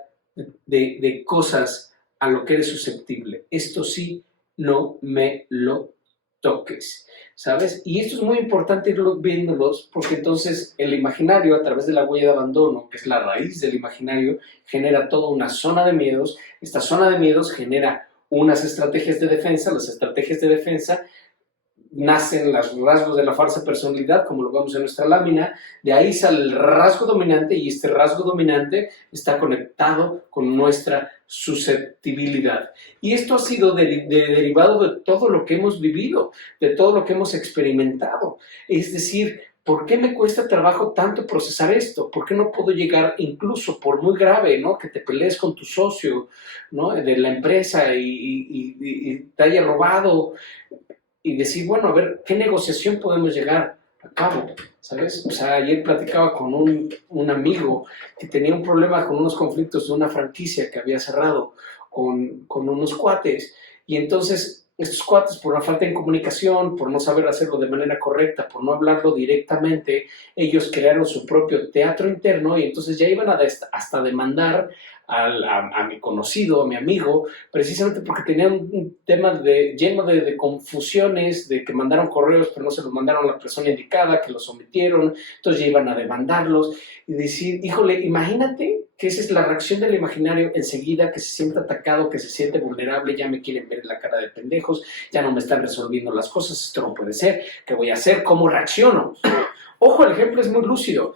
de cosas a lo que eres susceptible. Esto sí, no me lo toques, ¿sabes? Y esto es muy importante irlo viéndolos, porque entonces el imaginario, a través de la huella de abandono, que es la raíz del imaginario, genera toda una zona de miedos. Esta zona de miedos genera unas estrategias de defensa. Las estrategias de defensa nacen los rasgos de la falsa personalidad, como lo vemos en nuestra lámina. De ahí sale el rasgo dominante, y este rasgo dominante está conectado con nuestra susceptibilidad. Y esto ha sido derivado de todo lo que hemos vivido, de todo lo que hemos experimentado. Es decir, ¿por qué me cuesta trabajo tanto procesar esto? ¿Por qué no puedo llegar, incluso por muy grave, ¿no?, que te pelees con tu socio, ¿no?, de la empresa y te haya robado, y decir, bueno, a ver, ¿qué negociación podemos llegar a cabo? ¿Sabes? O sea, ayer platicaba con un amigo que tenía un problema con unos conflictos de una franquicia que había cerrado con unos cuates, y entonces estos cuates, por la falta de comunicación, por no saber hacerlo de manera correcta, por no hablarlo directamente, ellos crearon su propio teatro interno, y entonces ya iban hasta demandar a mi conocido, a mi amigo, precisamente porque tenían un tema lleno de confusiones, de que mandaron correos pero no se los mandaron a la persona indicada, que los omitieron, entonces ya iban a demandarlos, y decir, híjole, imagínate que esa es la reacción del imaginario enseguida, que se siente atacado, que se siente vulnerable, ya me quieren ver en la cara de pendejos, ya no me están resolviendo las cosas, esto no puede ser, ¿qué voy a hacer? ¿Cómo reacciono? Ojo, el ejemplo es muy lúcido.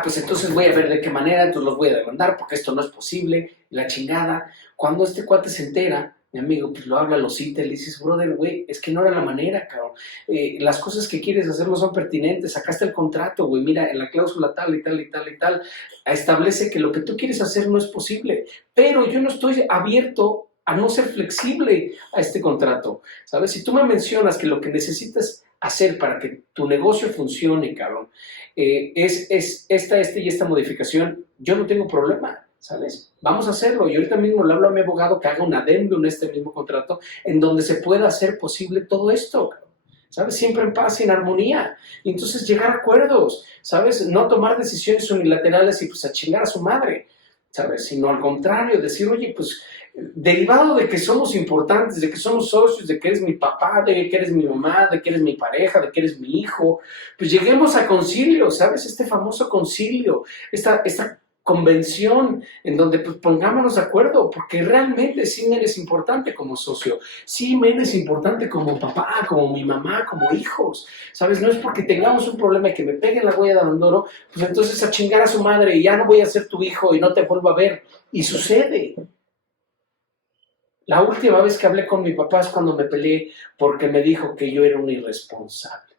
Pues entonces voy a ver de qué manera, entonces los voy a demandar porque esto no es posible, la chingada. Cuando este cuate se entera Mi amigo, pues lo habla, lo cita, y le dices, brother, güey, es que no era la manera, cabrón. Las cosas que quieres hacer no son pertinentes. Sacaste el contrato, güey, mira, en la cláusula tal y tal y tal y tal, establece que lo que tú quieres hacer no es posible. Pero yo no estoy abierto a no ser flexible a este contrato, ¿sabes? Si tú me mencionas que lo que necesitas hacer para que tu negocio funcione, cabrón, es esta y esta modificación, yo no tengo problema. ¿Sabes? Vamos a hacerlo. Y ahorita mismo le hablo a mi abogado que haga un adendum en este mismo contrato en donde se pueda hacer posible todo esto. ¿Sabes? Siempre en paz y en armonía. Y entonces llegar a acuerdos, ¿sabes? No tomar decisiones unilaterales y pues a chingar a su madre, ¿sabes? Sino al contrario, decir, oye, pues derivado de que somos importantes, de que somos socios, de que eres mi papá, de que eres mi mamá, de que eres mi pareja, de que eres mi hijo, pues lleguemos a concilio, ¿sabes? Este famoso concilio, esta convención en donde pues, pongámonos de acuerdo, porque realmente sí me eres importante como socio, sí me eres importante como papá, como mi mamá, como hijos, ¿sabes? No es porque tengamos un problema y que me peguen la huella de abandono, pues entonces a chingar a su madre y ya no voy a ser tu hijo y no te vuelvo a ver. Y sucede. La última vez que hablé con mi papá es cuando me peleé porque me dijo que yo era un irresponsable.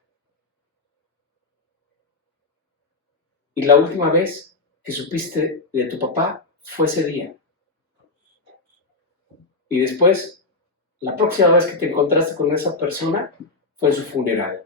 Y la última vez que supiste de tu papá fue ese día. Y después, la próxima vez que te encontraste con esa persona fue en su funeral.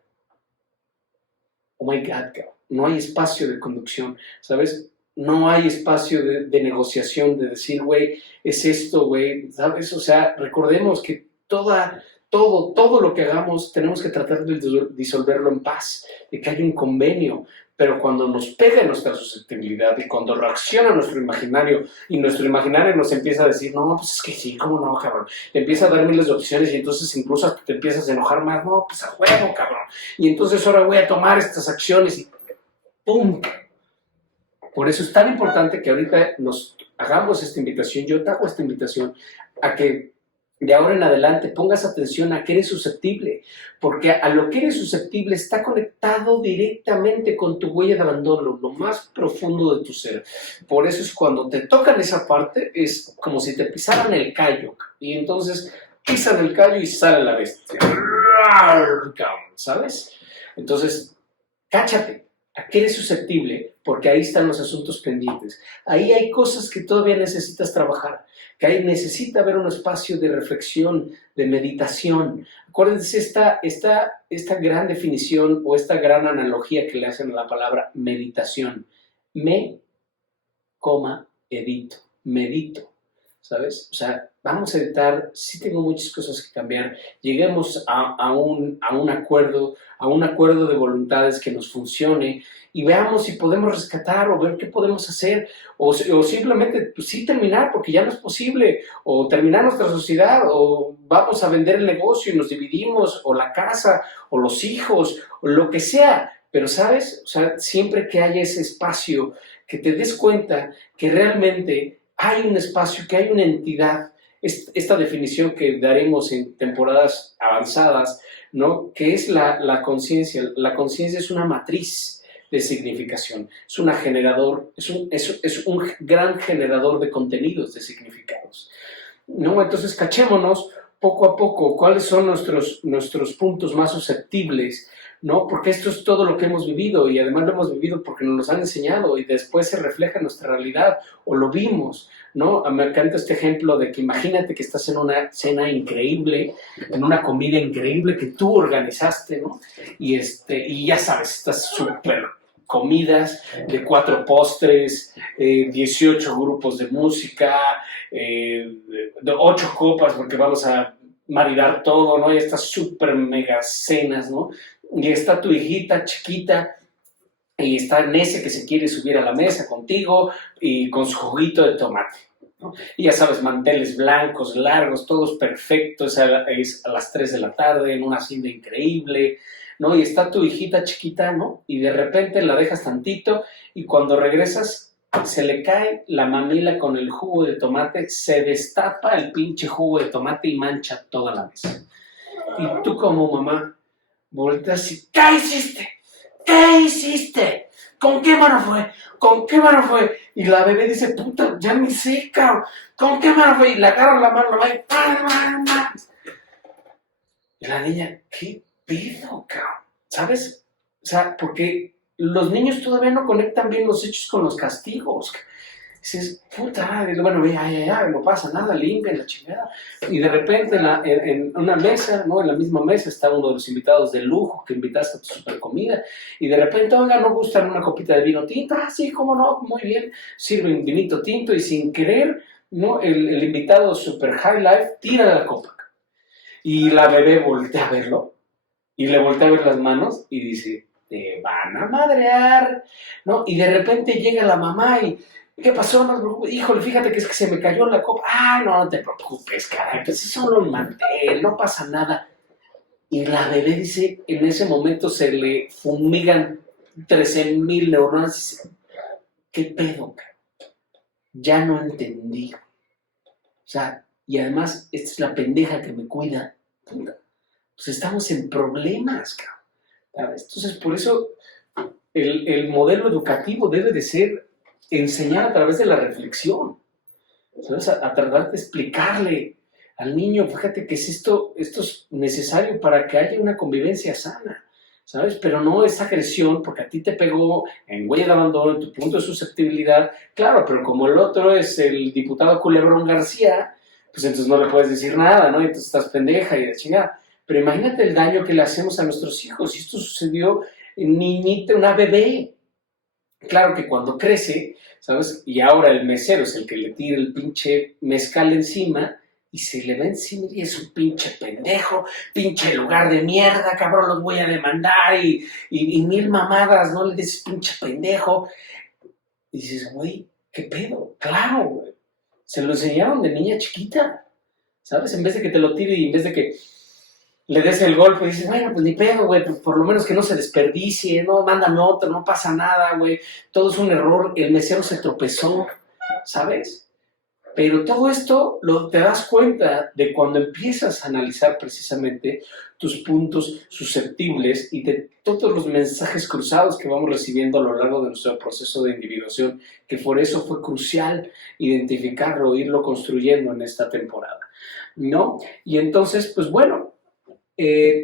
Oh my God, no hay espacio de conducción, ¿sabes? No hay espacio de negociación, de decir, güey, es esto, güey, ¿sabes? O sea, recordemos que todo lo que hagamos tenemos que tratar de disolverlo en paz, de que haya un convenio. Pero cuando nos pega nuestra susceptibilidad y cuando reacciona nuestro imaginario y nuestro imaginario nos empieza a decir, no, pues es que sí, ¿cómo no, cabrón? Te empieza a dar miles de opciones y entonces incluso hasta te empiezas a enojar más, no, pues a huevo, cabrón. Y entonces ahora voy a tomar estas acciones y ¡pum! Por eso es tan importante que ahorita nos hagamos esta invitación, yo te hago esta invitación a que de ahora en adelante pongas atención a que eres susceptible, porque a lo que eres susceptible está conectado directamente con tu huella de abandono, lo más profundo de tu ser. Por eso es cuando te tocan esa parte, es como si te pisaran el callo, y entonces pisan el callo y sale la bestia, ¿sabes? Entonces, cáchate. ¿A qué eres susceptible? Porque ahí están los asuntos pendientes. Ahí hay cosas que todavía necesitas trabajar, que ahí necesita haber un espacio de reflexión, de meditación. Acuérdense esta gran definición o esta gran analogía que le hacen a la palabra meditación. Me, edito, medito. ¿Sabes? O sea, vamos a editar, sí tengo muchas cosas que cambiar, lleguemos a un acuerdo de voluntades que nos funcione y veamos si podemos rescatar o ver qué podemos hacer o simplemente pues, sí terminar porque ya no es posible o terminar nuestra sociedad o vamos a vender el negocio y nos dividimos o la casa o los hijos o lo que sea, pero ¿sabes? O sea, siempre que haya ese espacio que te des cuenta que realmente hay un espacio, que hay una entidad, esta definición que daremos en temporadas avanzadas, ¿no? Que es la conciencia. La conciencia es una matriz de significación, es un gran generador de contenidos, de significados, ¿no? Entonces, cachémonos poco a poco cuáles son nuestros puntos más susceptibles, ¿no? Porque esto es todo lo que hemos vivido y además lo hemos vivido porque nos lo han enseñado y después se refleja en nuestra realidad o lo vimos, ¿no? Me encanta este ejemplo de que imagínate que estás en una cena increíble, en una comida increíble que tú organizaste, ¿no? Y ya sabes, estas súper comidas de 4 postres, 18 grupos de música, de 8 copas porque vamos a maridar todo, ¿no? Y estas súper mega cenas, ¿no? Y está tu hijita chiquita y está Nese que se quiere subir a la mesa contigo y con su juguito de tomate, ¿no? Y ya sabes, manteles blancos, largos, todos perfectos, es a las 3 de la tarde en una cena increíble, ¿no? Y está tu hijita chiquita, ¿no? Y de repente la dejas tantito y cuando regresas se le cae la mamila con el jugo de tomate, se destapa el pinche jugo de tomate y mancha toda la mesa. Y tú como mamá volteas y ¿qué hiciste? ¿Qué hiciste? ¿Con qué mano fue? ¿Con qué mano fue? Y la bebé dice, puta, ya me sé, cabrón. ¿Cómo que más, güey? Le agarra la mano, la va y la niña, ¿qué pedo, cabrón? ¿Sabes? O sea, porque los niños todavía no conectan bien los hechos con los castigos. Dices, puta, bueno, ya, no pasa nada, limpia la chingada. Y de repente en una mesa, ¿no? En la misma mesa está uno de los invitados de lujo que invitaste a tu super comida. Y de repente, oiga, ¿no gustan una copita de vino tinto? Ah, sí, cómo no, muy bien. Sirven vinito tinto y sin querer, ¿no? El invitado super high life tira la copa. Y la bebé voltea a verlo y le voltea a ver las manos y dice, te van a madrear, ¿no? Y de repente llega la mamá y, ¿qué pasó? No te preocupes. Híjole, fíjate que es que se me cayó la copa. Ah, no, no te preocupes, caray, pues es solo un mantel, no pasa nada. Y la bebé dice, en ese momento se le fumigan 13,000 neuronas. Dice, ¿qué pedo, caray? Ya no entendí. O sea, y además, esta es la pendeja que me cuida. Pues estamos en problemas, cabrón. ¿Sabes? Entonces, por eso el modelo educativo debe de ser enseñar a través de la reflexión, ¿sabes? A tratar de explicarle al niño, fíjate que esto es necesario para que haya una convivencia sana, ¿sabes? Pero no esa agresión, porque a ti te pegó en huella de abandono, en tu punto de susceptibilidad, claro, pero como el otro es el diputado Culebrón García, pues entonces no le puedes decir nada, ¿no? Y entonces estás pendeja y de chingada. Pero imagínate el daño que le hacemos a nuestros hijos. Y esto sucedió en niñita, una bebé. Claro que cuando crece, ¿sabes? Y ahora el mesero es el que le tira el pinche mezcal encima y se le va encima y es un pinche pendejo, pinche lugar de mierda, cabrón, los voy a demandar y mil mamadas, ¿no? Le dices pinche pendejo. Y dices, güey, ¿qué pedo? Claro, güey. Se lo enseñaron de niña chiquita, ¿sabes? En vez de que te lo tire y en vez de que le des el golpe y dices, bueno, pues ni pedo, güey, pues por lo menos que no se desperdicie, no, mándame otro, no pasa nada, güey, todo es un error, el mesero se tropezó, ¿sabes? Pero todo esto te das cuenta de cuando empiezas a analizar precisamente tus puntos susceptibles y de todos los mensajes cruzados que vamos recibiendo a lo largo de nuestro proceso de individuación, que por eso fue crucial identificarlo, irlo construyendo en esta temporada, ¿no? Y entonces, pues bueno,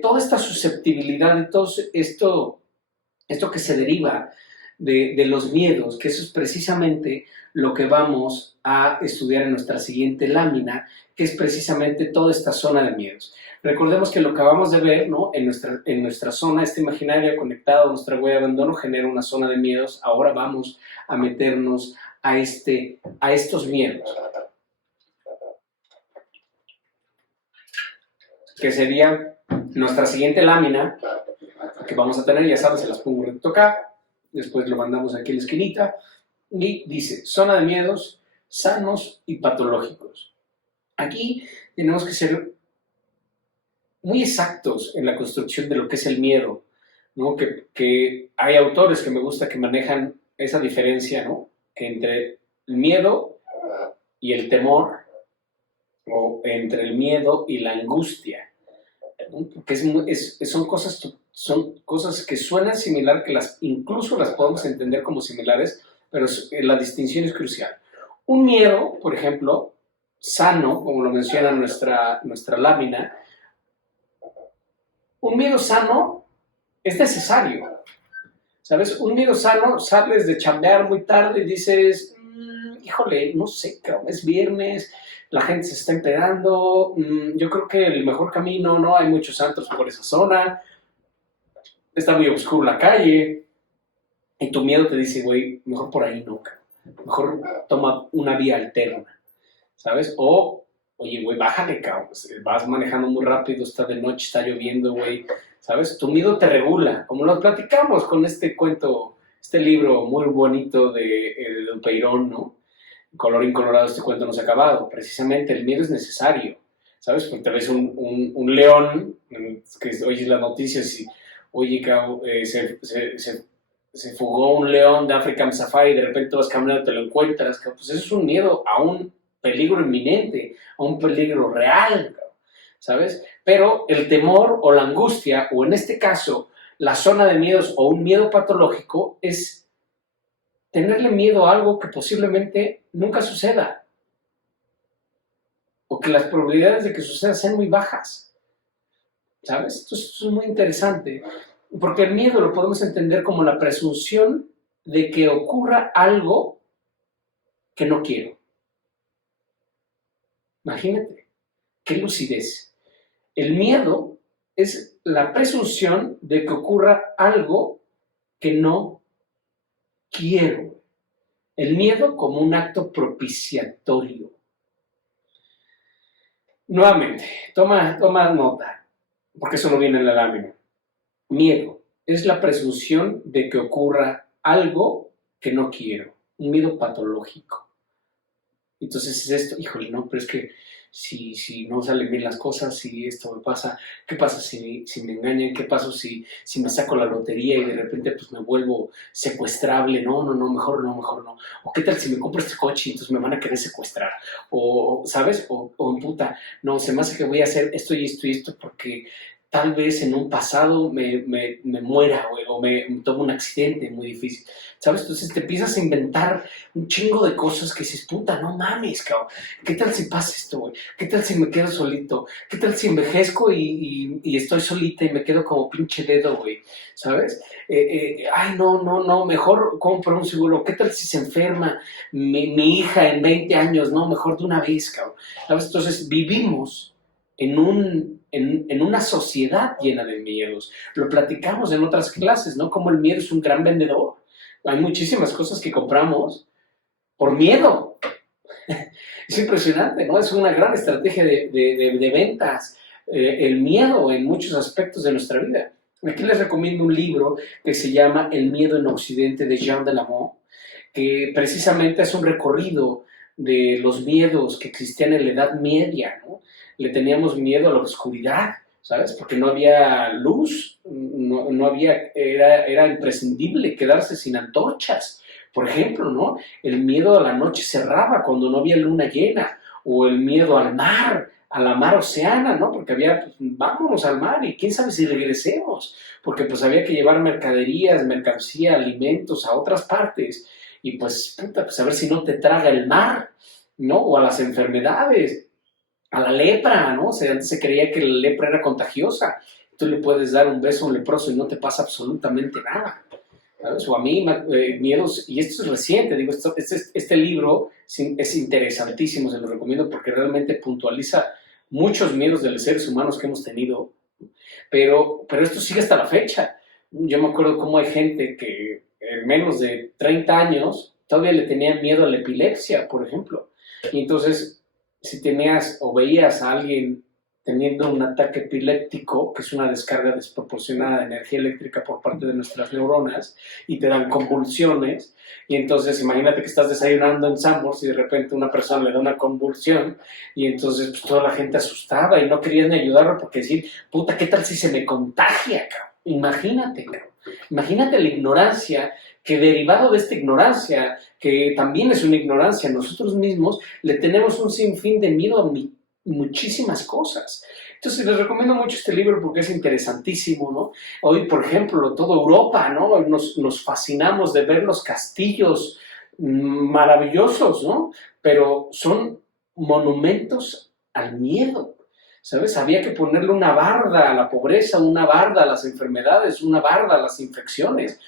toda esta susceptibilidad de todo esto que se deriva de los miedos, que eso es precisamente lo que vamos a estudiar en nuestra siguiente lámina, que es precisamente toda esta zona de miedos. Recordemos que lo que acabamos de ver, ¿no? En nuestra zona, esta imaginaria conectada a nuestra huella de abandono genera una zona de miedos. Ahora vamos a meternos a estos miedos, que sería nuestra siguiente lámina que vamos a tener, ya sabes, se las pongo recto acá, después lo mandamos aquí a la esquinita, y dice, zona de miedos sanos y patológicos. Aquí tenemos que ser muy exactos en la construcción de lo que es el miedo, ¿no? Que hay autores que me gusta que manejan esa diferencia, ¿no? Entre el miedo y el temor, o entre el miedo y la angustia, ¿no? Porque son cosas que suenan similar, que incluso las podemos entender como similares, pero la distinción es crucial. Un miedo, por ejemplo, sano, como lo menciona nuestra lámina, un miedo sano es necesario, ¿sabes? Un miedo sano, sales de chambear muy tarde y dices, híjole, no sé, cabrón, es viernes, la gente se está empedando, yo creo que el mejor camino, ¿no? Hay muchos santos por esa zona, está muy oscuro la calle, y tu miedo te dice, güey, mejor por ahí no, cabrón. Mejor toma una vía alterna, ¿sabes? O, oye, güey, bájale, cabrón, vas manejando muy rápido, está de noche, está lloviendo, güey, ¿sabes? Tu miedo te regula, como lo platicamos con este cuento, este libro muy bonito de Don Peirón, ¿no? Colorín colorado, este cuento no se ha acabado. Precisamente el miedo es necesario, ¿sabes? Porque tal vez un león, que oyes las noticias y, oye, cabrón, se fugó un león de African Safari y de repente vas caminando y te lo encuentras, cabrón. Pues eso es un miedo a un peligro inminente, a un peligro real, cabrón, ¿sabes? Pero el temor o la angustia, o en este caso, la zona de miedos o un miedo patológico, es tenerle miedo a algo que posiblemente nunca suceda, o que las probabilidades de que suceda sean muy bajas, ¿sabes? Entonces, esto es muy interesante, porque el miedo lo podemos entender como la presunción de que ocurra algo que no quiero. Imagínate, qué lucidez. El miedo es la presunción de que ocurra algo que no quiero. El miedo como un acto propiciatorio. Nuevamente, toma nota, porque eso no viene en la lámina. Miedo es la presunción de que ocurra algo que no quiero. Un miedo patológico. Entonces es esto, híjole, no, pero es que si no salen bien las cosas, si esto me pasa, ¿qué pasa si me engañan? ¿Qué pasa si me saco la lotería y de repente pues me vuelvo secuestrable? No, mejor no. ¿O qué tal si me compro este coche y entonces me van a querer secuestrar? O, ¿sabes? O puta, no, se me hace que voy a hacer esto y esto y esto porque tal vez en un pasado me muera o me tomo un accidente muy difícil, ¿sabes? Entonces te empiezas a inventar un chingo de cosas que dices, puta, no mames, cabrón. ¿Qué tal si pasa esto, güey? ¿Qué tal si me quedo solito? ¿Qué tal si envejezco y estoy solita y me quedo como pinche dedo, güey? ¿Sabes? Ay, no, mejor compro un seguro. ¿Qué tal si se enferma mi hija en 20 años? No, mejor de una vez, cabrón. ¿Sabes? Entonces vivimos en una sociedad llena de miedos. Lo platicamos en otras clases, ¿no? Como el miedo es un gran vendedor. Hay muchísimas cosas que compramos por miedo. Es impresionante, ¿no? Es una gran estrategia de ventas, el miedo en muchos aspectos de nuestra vida. Aquí les recomiendo un libro que se llama El miedo en Occidente de Jean Delamont, que precisamente es un recorrido de los miedos que existían en la Edad Media, ¿no? Le teníamos miedo a la oscuridad, ¿sabes? Porque no había luz, no había, era imprescindible quedarse sin antorchas, por ejemplo, ¿no? El miedo a la noche cerrada cuando no había luna llena, o el miedo al mar, a la mar Oceana, ¿no? Porque había, pues, vámonos al mar y quién sabe si regresemos, porque pues había que llevar mercaderías, mercancía, alimentos a otras partes, y pues, puta, pues a ver si no te traga el mar, ¿no? O a las enfermedades, a la lepra, ¿no? O sea, antes se creía que la lepra era contagiosa. Tú le puedes dar un beso a un leproso y no te pasa absolutamente nada, ¿sabes? O a mí, miedos, y esto es reciente, digo, este libro es interesantísimo, se lo recomiendo porque realmente puntualiza muchos miedos de los seres humanos que hemos tenido, pero esto sigue hasta la fecha. Yo me acuerdo cómo hay gente que en menos de 30 años todavía le tenía miedo a la epilepsia, por ejemplo. Y entonces, si tenías o veías a alguien teniendo un ataque epiléptico, que es una descarga desproporcionada de energía eléctrica por parte de nuestras neuronas, y te dan convulsiones, y entonces imagínate que estás desayunando en Sanborns y de repente una persona le da una convulsión, y entonces pues, toda la gente asustada y no querían ni ayudarlo porque decir, puta, ¿qué tal si se me contagia, cabrón? Imagínate, cabrón. Imagínate la ignorancia que derivado de esta ignorancia, que también es una ignorancia nosotros mismos, le tenemos un sinfín de miedo a muchísimas cosas. Entonces les recomiendo mucho este libro porque es interesantísimo, ¿no? Hoy, por ejemplo, toda Europa, ¿no? Nos fascinamos de ver los castillos maravillosos, ¿no? Pero son monumentos al miedo, ¿sabes? Había que ponerle una barda a la pobreza, una barda a las enfermedades, una barda a las infecciones.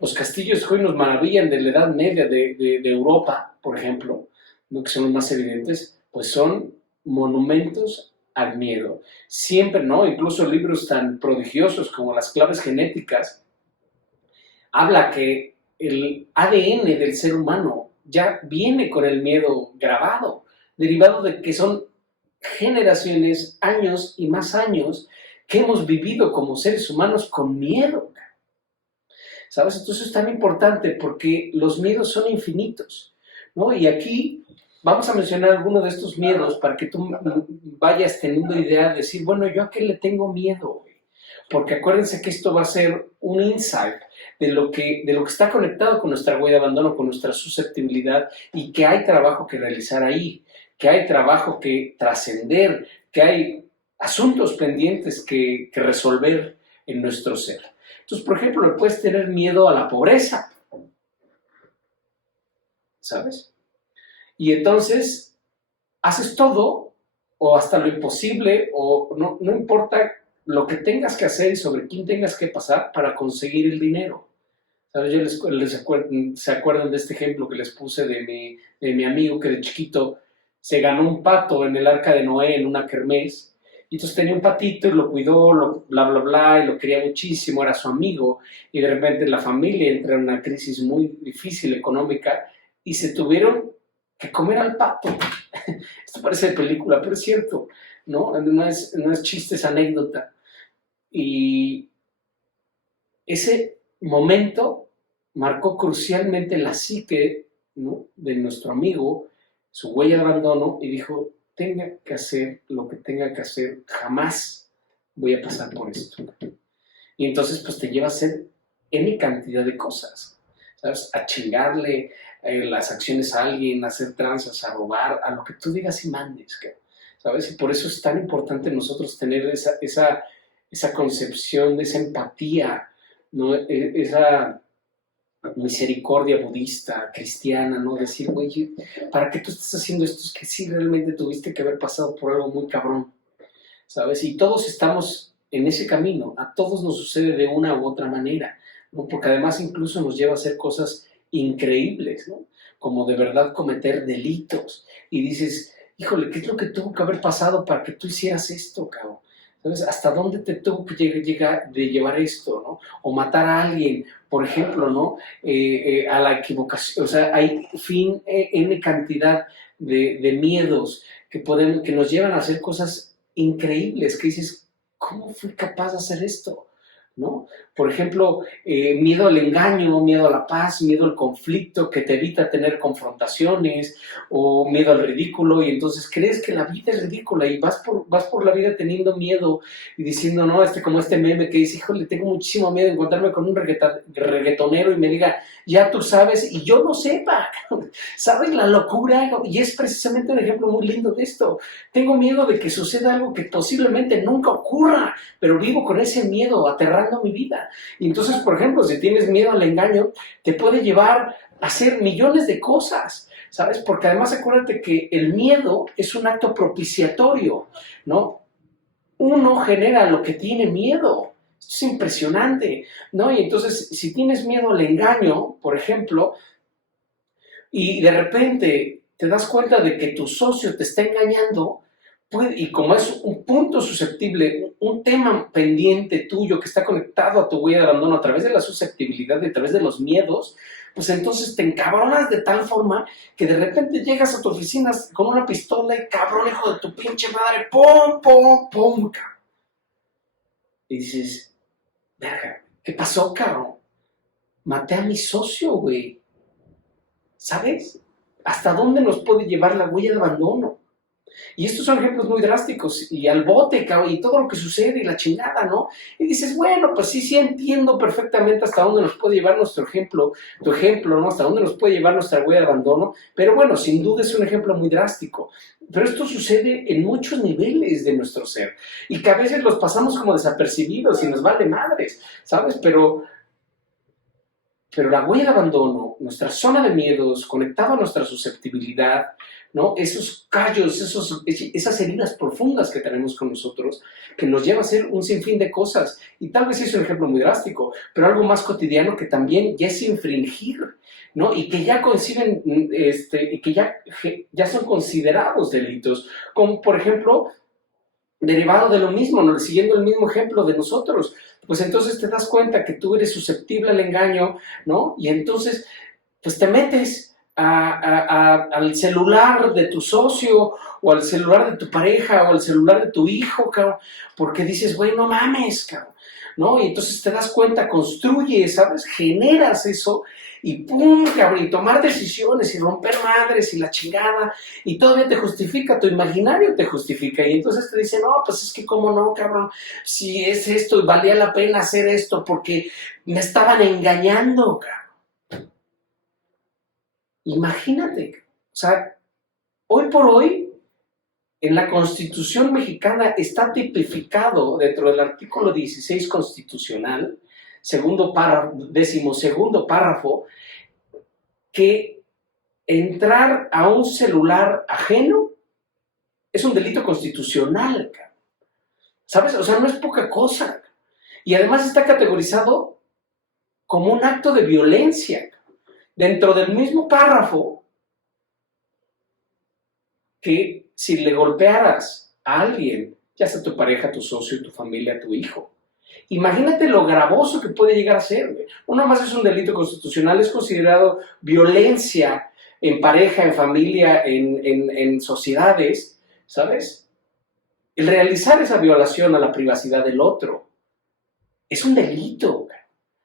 Los castillos que hoy nos maravillan de la Edad Media de Europa, por ejemplo, ¿no? Que son los más evidentes, pues son monumentos al miedo. Siempre, ¿no? Incluso libros tan prodigiosos como Las claves genéticas, habla que el ADN del ser humano ya viene con el miedo grabado, derivado de que son generaciones, años y más años que hemos vivido como seres humanos con miedo, ¿sabes? Entonces es tan importante porque los miedos son infinitos, ¿no? Y aquí vamos a mencionar algunos de estos miedos para que tú vayas teniendo idea de decir, bueno, ¿yo a qué le tengo miedo? Porque acuérdense que esto va a ser un insight de lo que está conectado con nuestra huella de abandono, con nuestra susceptibilidad y que hay trabajo que realizar ahí, que hay trabajo que trascender, que hay asuntos pendientes que resolver en nuestro ser. Entonces, por ejemplo, le puedes tener miedo a la pobreza. ¿sabes? Y entonces haces todo, o hasta lo imposible, o no importa lo que tengas que hacer y sobre quién tengas que pasar para conseguir el dinero. ¿Sabes? ¿Se acuerdan de este ejemplo que les puse de mi amigo que de chiquito se ganó un pato en el Arca de Noé en una kermés? Y entonces tenía un patito y lo cuidó, bla, bla, bla, y lo quería muchísimo, era su amigo. Y de repente la familia entra en una crisis muy difícil económica y se tuvieron que comer al pato. Esto parece de película, pero es cierto, ¿no? No es chiste, es anécdota. Y ese momento marcó crucialmente la psique, ¿no?, de nuestro amigo, su huella de abandono, y dijo, tenga que hacer lo que tenga que hacer, jamás voy a pasar por esto. Y entonces pues te lleva a hacer N cantidad de cosas, ¿sabes? A chingarle las acciones a alguien, a hacer tranzas, a robar, a lo que tú digas y mandes, ¿sabes? Y por eso es tan importante nosotros tener esa concepción, de esa empatía, ¿no? Esa misericordia budista, cristiana, ¿no? Decir, güey, ¿para qué tú estás haciendo esto? Es que sí, realmente tuviste que haber pasado por algo muy cabrón, ¿sabes? Y todos estamos en ese camino, a todos nos sucede de una u otra manera, ¿no? Porque además incluso nos lleva a hacer cosas increíbles, ¿no? Como de verdad cometer delitos. Y dices, híjole, ¿qué es lo que tuvo que haber pasado para que tú hicieras esto, cabrón? ¿Sabes? ¿Hasta dónde te tuvo que llegar de llevar esto, ¿no? O matar a alguien, por ejemplo, ¿no? A la equivocación, o sea, hay N cantidad de miedos que nos llevan a hacer cosas increíbles, que dices, ¿cómo fui capaz de hacer esto? ¿No? Por ejemplo, miedo al engaño, miedo a la paz, miedo al conflicto que te evita tener confrontaciones, o miedo al ridículo, y entonces crees que la vida es ridícula y vas por la vida teniendo miedo y diciendo, no, como este meme que dice, híjole, tengo muchísimo miedo de encontrarme con un reggaetonero y me diga, ya tú sabes, y yo no sepa, ¿sabes? La locura, y es precisamente un ejemplo muy lindo de esto. Tengo miedo de que suceda algo que posiblemente nunca ocurra, pero vivo con ese miedo aterrando mi vida. Y entonces, por ejemplo, si tienes miedo al engaño, te puede llevar a hacer millones de cosas, ¿sabes? Porque además acuérdate que el miedo es un acto propiciatorio, ¿no? Uno genera lo que tiene miedo. Esto es impresionante, ¿no? Y entonces, si tienes miedo al engaño, por ejemplo, y de repente te das cuenta de que tu socio te está engañando, y como es un punto susceptible, un tema pendiente tuyo que está conectado a tu huella de abandono a través de la susceptibilidad y a través de los miedos, pues entonces te encabronas de tal forma que de repente llegas a tu oficina con una pistola y, cabrón, hijo de tu pinche madre, ¡pum, pum, pum! Y dices, verga, ¿qué pasó, cabrón? Maté a mi socio, güey. ¿Sabes? ¿Hasta dónde nos puede llevar la huella de abandono? Y estos son ejemplos muy drásticos, y al bote, cabrón, y todo lo que sucede, y la chingada, ¿no? Y dices, bueno, pues sí entiendo perfectamente hasta dónde nos puede llevar nuestro ejemplo, tu ejemplo, ¿no? Hasta dónde nos puede llevar nuestra huella de abandono, pero bueno, sin duda es un ejemplo muy drástico. Pero esto sucede en muchos niveles de nuestro ser, y que a veces los pasamos como desapercibidos y nos vale madres, ¿sabes? Pero la huella de abandono, nuestra zona de miedos, conectado a nuestra susceptibilidad, ¿no? Esos callos, esas heridas profundas que tenemos con nosotros, que nos lleva a hacer un sinfín de cosas. Y tal vez es un ejemplo muy drástico, pero algo más cotidiano que también ya es infringir, ¿no? Y que ya coinciden, y que ya son considerados delitos, como por ejemplo, derivado de lo mismo, ¿no? Siguiendo el mismo ejemplo de nosotros, pues entonces te das cuenta que tú eres susceptible al engaño, ¿no? Y entonces, pues te metes al celular de tu socio, o al celular de tu pareja, o al celular de tu hijo, cabrón, porque dices, güey, no mames, cabrón, ¿no? Y entonces te das cuenta, construyes, ¿sabes? Generas eso, y pum, cabrón, y tomar decisiones, y romper madres, y la chingada, y todavía te justifica, tu imaginario te justifica, y entonces te dice, no, pues es que cómo no, cabrón, si es esto, y valía la pena hacer esto, porque me estaban engañando, cabrón. Imagínate, o sea, hoy por hoy, en la Constitución mexicana está tipificado dentro del artículo 16 constitucional, decimosegundo párrafo, que entrar a un celular ajeno es un delito constitucional, ¿sabes? O sea, no es poca cosa. Y además está categorizado como un acto de violencia. Dentro del mismo párrafo, que si le golpearas a alguien, ya sea tu pareja, tu socio, tu familia, tu hijo, imagínate lo gravoso que puede llegar a ser. No nomás es un delito constitucional, es considerado violencia en pareja, en familia, en sociedades, ¿sabes? El realizar esa violación a la privacidad del otro es un delito.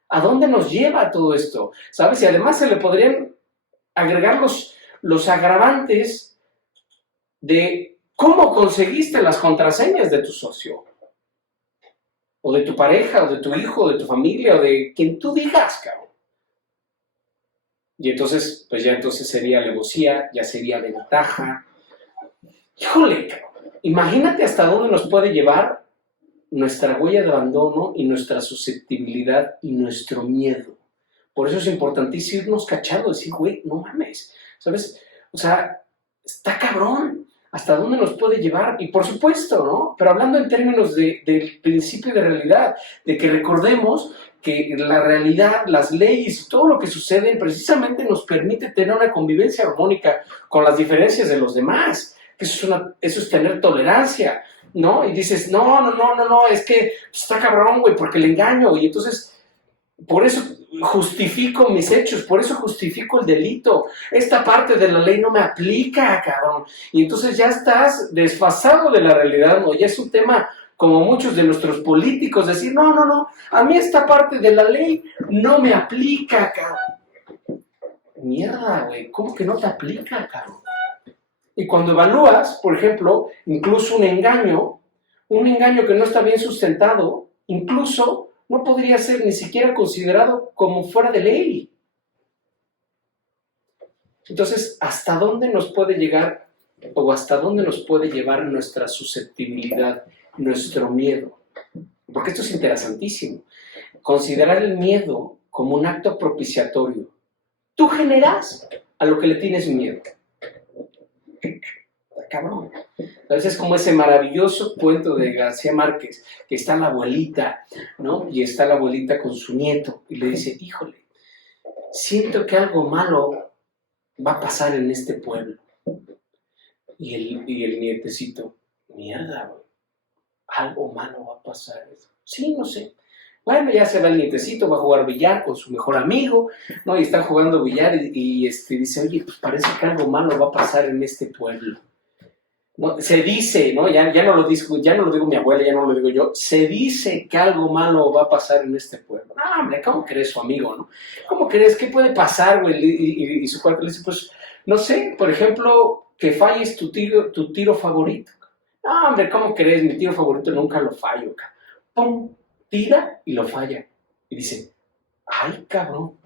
¿A dónde nos lleva todo esto? ¿Sabes? Y además se le podrían agregar los agravantes de cómo conseguiste las contraseñas de tu socio, o de tu pareja, o de tu hijo, o de tu familia, o de quien tú digas, cabrón. Y entonces, pues ya entonces sería alevosía, ya sería ventaja. Híjole, cabrón, imagínate hasta dónde nos puede llevar nuestra huella de abandono y nuestra susceptibilidad y nuestro miedo. Por eso es importantísimo irnos cachando, decir, güey, no mames, ¿sabes? O sea, está cabrón, hasta dónde nos puede llevar. Y por supuesto, ¿no? Pero hablando en términos del principio de realidad, de que recordemos que la realidad, las leyes, todo lo que sucede precisamente nos permite tener una convivencia armónica con las diferencias de los demás. Eso es tener tolerancia, ¿no? Y dices, no, es que está cabrón, güey, porque le engaño. Y entonces, por eso justifico mis hechos, por eso justifico el delito. Esta parte de la ley no me aplica, cabrón. Y entonces ya estás desfasado de la realidad, ¿no? Ya es un tema como muchos de nuestros políticos, decir, no, a mí esta parte de la ley no me aplica, cabrón. Mierda, güey, ¿cómo que no te aplica, cabrón? Y cuando evalúas, por ejemplo, incluso un engaño que no está bien sustentado, incluso no podría ser ni siquiera considerado como fuera de ley. Entonces, ¿hasta dónde nos puede llegar o hasta dónde nos puede llevar nuestra susceptibilidad, nuestro miedo? Porque esto es interesantísimo. Considerar el miedo como un acto propiciatorio. Tú generas a lo que le tienes miedo. Cabrón. Entonces es como ese maravilloso cuento de García Márquez, que está la abuelita, ¿no? Y está la abuelita con su nieto y le dice, híjole, siento que algo malo va a pasar en este pueblo. Y el nietecito, mierda, güey, algo malo va a pasar. Sí, no sé. Bueno, ya se va el nietecito, va a jugar billar con su mejor amigo, ¿no? Y están jugando billar y dice, oye, pues parece que algo malo va a pasar en este pueblo. No, se dice, ¿no? Ya no lo digo mi abuela, ya no lo digo yo, se dice que algo malo va a pasar en este pueblo. No, hombre, ¿cómo crees su amigo, no? ¿Cómo crees? ¿Qué puede pasar, güey? Y su cuarto le dice, pues, no sé, por ejemplo, que falles tu tiro favorito. No, hombre, ¿cómo crees? Mi tiro favorito nunca lo fallo, ¡pum! Tira y lo falla. Y dice, ay, cabrón,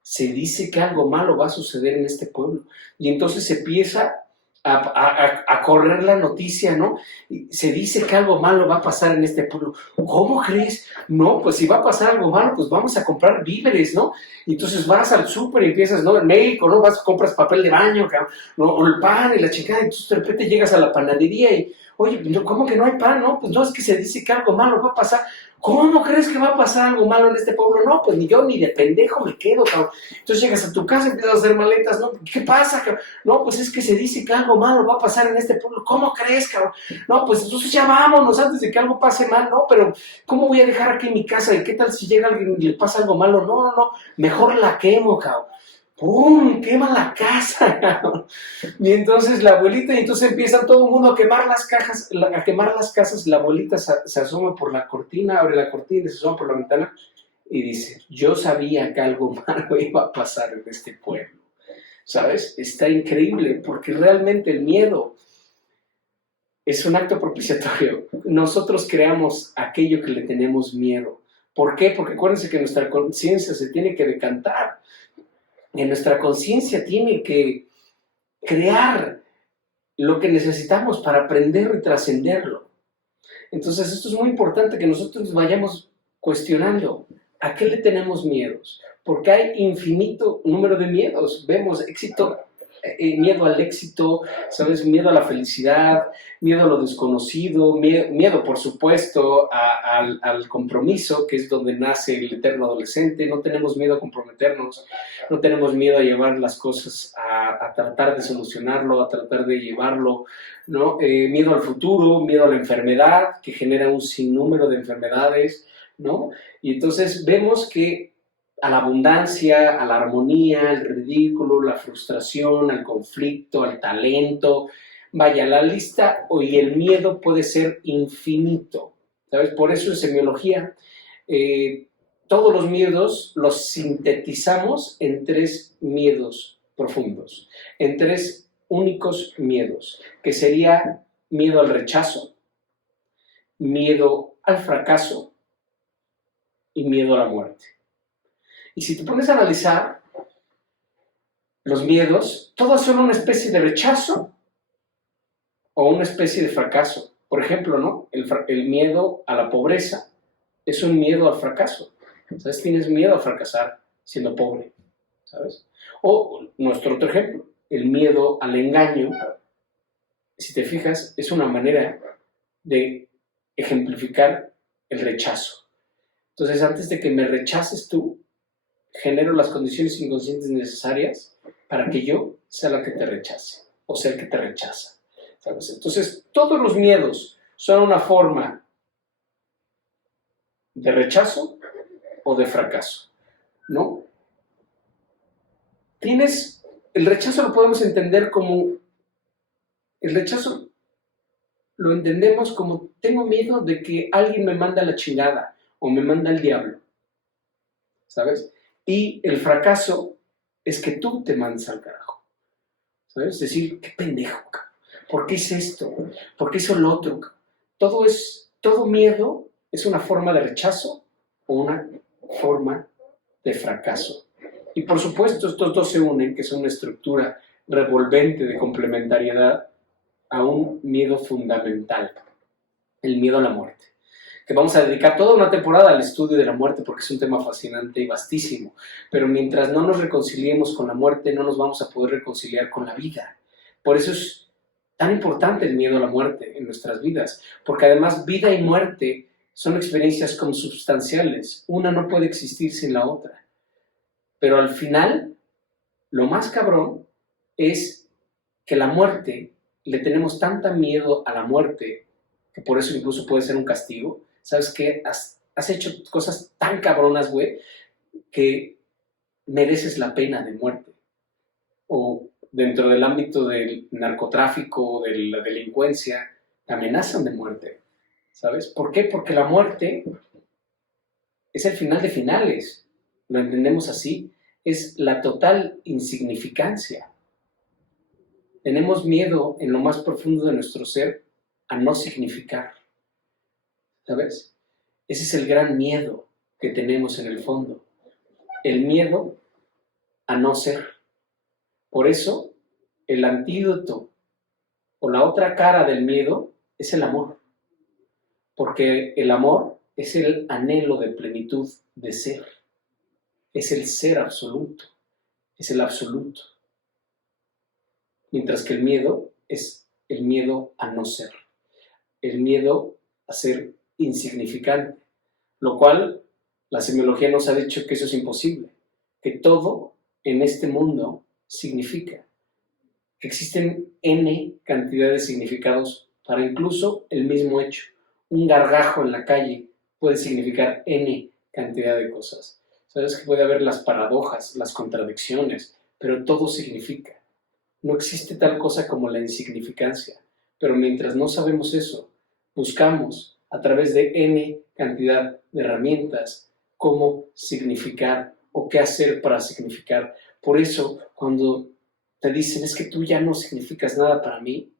se dice que algo malo va a suceder en este pueblo. Y entonces se empieza a correr la noticia, ¿no? Y se dice que algo malo va a pasar en este pueblo. ¿Cómo crees? No, pues si va a pasar algo malo, pues vamos a comprar víveres, ¿no? Y entonces vas al súper y empiezas, ¿no? El médico, ¿no? Vas, compras papel de baño, ¿no? O el pan y la chingada, y entonces de repente llegas a la panadería y, oye, ¿cómo que no hay pan? No, pues no, es que se dice que algo malo va a pasar. ¿Cómo crees que va a pasar algo malo en este pueblo? No, pues ni yo ni de pendejo me quedo, cabrón. Entonces llegas a tu casa, empiezas a hacer maletas, ¿no? ¿Qué pasa, cabrón? No, pues es que se dice que algo malo va a pasar en este pueblo. ¿Cómo crees, cabrón? No, pues entonces ya vámonos antes de que algo pase mal, ¿no? Pero ¿cómo voy a dejar aquí mi casa? ¿Y qué tal si llega alguien y le pasa algo malo? No, mejor la quemo, cabrón. ¡Pum! Quema la casa, cabrón. Y entonces la abuelita, y entonces empiezan todo el mundo a quemar las cajas, a quemar las casas. La abuelita se asoma por la cortina, abre la cortina, se asoma por la ventana y dice, yo sabía que algo malo iba a pasar en este pueblo. ¿Sabes? Está increíble porque realmente el miedo es un acto propiciatorio. Nosotros creamos aquello que le tenemos miedo. ¿Por qué? Porque acuérdense que nuestra conciencia se tiene que decantar. En nuestra conciencia tiene que crear lo que necesitamos para aprenderlo y trascenderlo. Entonces, esto es muy importante que nosotros vayamos cuestionando a qué le tenemos miedos, porque hay infinito número de miedos. Vemos éxito miedo al éxito, ¿sabes? Miedo a la felicidad, miedo a lo desconocido, miedo por supuesto, al compromiso, que es donde nace el eterno adolescente. No tenemos miedo a comprometernos, no tenemos miedo a llevar las cosas, a tratar de solucionarlo, a tratar de llevarlo, ¿no? Miedo al futuro, miedo a la enfermedad, que genera un sinnúmero de enfermedades, ¿no? Y entonces vemos que a la abundancia, a la armonía, al ridículo, la frustración, al conflicto, al talento. Vaya, la lista y el miedo puede ser infinito, ¿sabes? Por eso en semiología todos los miedos los sintetizamos en 3 miedos profundos, en 3 únicos miedos, que sería miedo al rechazo, miedo al fracaso y miedo a la muerte. Y si te pones a analizar los miedos, todos son una especie de rechazo o una especie de fracaso. Por ejemplo, ¿no? El miedo a la pobreza es un miedo al fracaso. ¿Sabes? Tienes miedo a fracasar siendo pobre, ¿sabes? O nuestro otro ejemplo, el miedo al engaño, si te fijas, es una manera de ejemplificar el rechazo. Entonces, antes de que me rechaces tú, genero las condiciones inconscientes necesarias para que yo sea la que te rechace o sea el que te rechaza, ¿sabes? Entonces, todos los miedos son una forma de rechazo o de fracaso, ¿no? El rechazo lo podemos entender como, el rechazo lo entendemos como, tengo miedo de que alguien me mande a la chingada o me manda al diablo, ¿sabes? Y el fracaso es que tú te mandas al carajo, ¿sabes? Es decir, qué pendejo, cabrón. ¿Por qué hice esto? ¿Por qué hizo lo otro? Todo miedo es una forma de rechazo o una forma de fracaso. Y por supuesto, estos dos se unen, que son una estructura revolvente de complementariedad a un miedo fundamental, el miedo a la muerte, que vamos a dedicar toda una temporada al estudio de la muerte porque es un tema fascinante y vastísimo, pero mientras no nos reconciliemos con la muerte, no nos vamos a poder reconciliar con la vida. Por eso es tan importante el miedo a la muerte en nuestras vidas, porque además vida y muerte son experiencias consubstanciales, una no puede existir sin la otra, pero al final, lo más cabrón es que la muerte, le tenemos tanta miedo a la muerte, que por eso incluso puede ser un castigo. ¿Sabes qué? Has hecho cosas tan cabronas, güey, que mereces la pena de muerte. O dentro del ámbito del narcotráfico, de la delincuencia, te amenazan de muerte, ¿sabes? ¿Por qué? Porque la muerte es el final de finales, lo entendemos así, es la total insignificancia. Tenemos miedo en lo más profundo de nuestro ser a no significar, ¿sabes? Ese es el gran miedo que tenemos en el fondo, el miedo a no ser. Por eso, el antídoto o la otra cara del miedo es el amor, porque el amor es el anhelo de plenitud de ser, es el ser absoluto, es el absoluto, mientras que el miedo es el miedo a no ser, el miedo a ser insignificante, lo cual la semiología nos ha dicho que eso es imposible, que todo en este mundo significa, que existen n cantidad de significados para incluso el mismo hecho. Un gargajo en la calle puede significar n cantidad de cosas. Sabes que puede haber las paradojas, las contradicciones, pero todo significa. No existe tal cosa como la insignificancia, pero mientras no sabemos eso, buscamos a través de n cantidad de herramientas cómo significar o qué hacer para significar. Por eso, cuando te dicen, es que tú ya no significas nada para mí,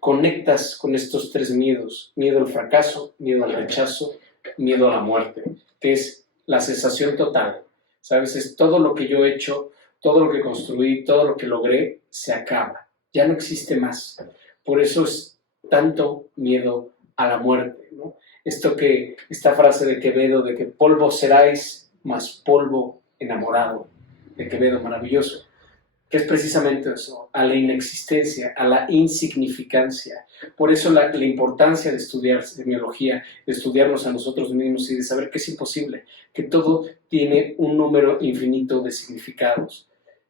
conectas con estos 3 miedos, miedo al fracaso, miedo al rechazo, miedo a la muerte, que es la cesación total, ¿sabes? Es todo lo que yo he hecho, todo lo que construí, todo lo que logré, se acaba, ya no existe más. Por eso es tanto miedo a la muerte, ¿no? Esta frase de Quevedo, de que polvo seráis, más polvo enamorado, de Quevedo, maravilloso. que es precisamente eso, a la inexistencia, a la insignificancia. Por eso la importancia de estudiar semiología, de estudiarnos a nosotros mismos y de saber que es imposible, que todo tiene un número infinito de significados.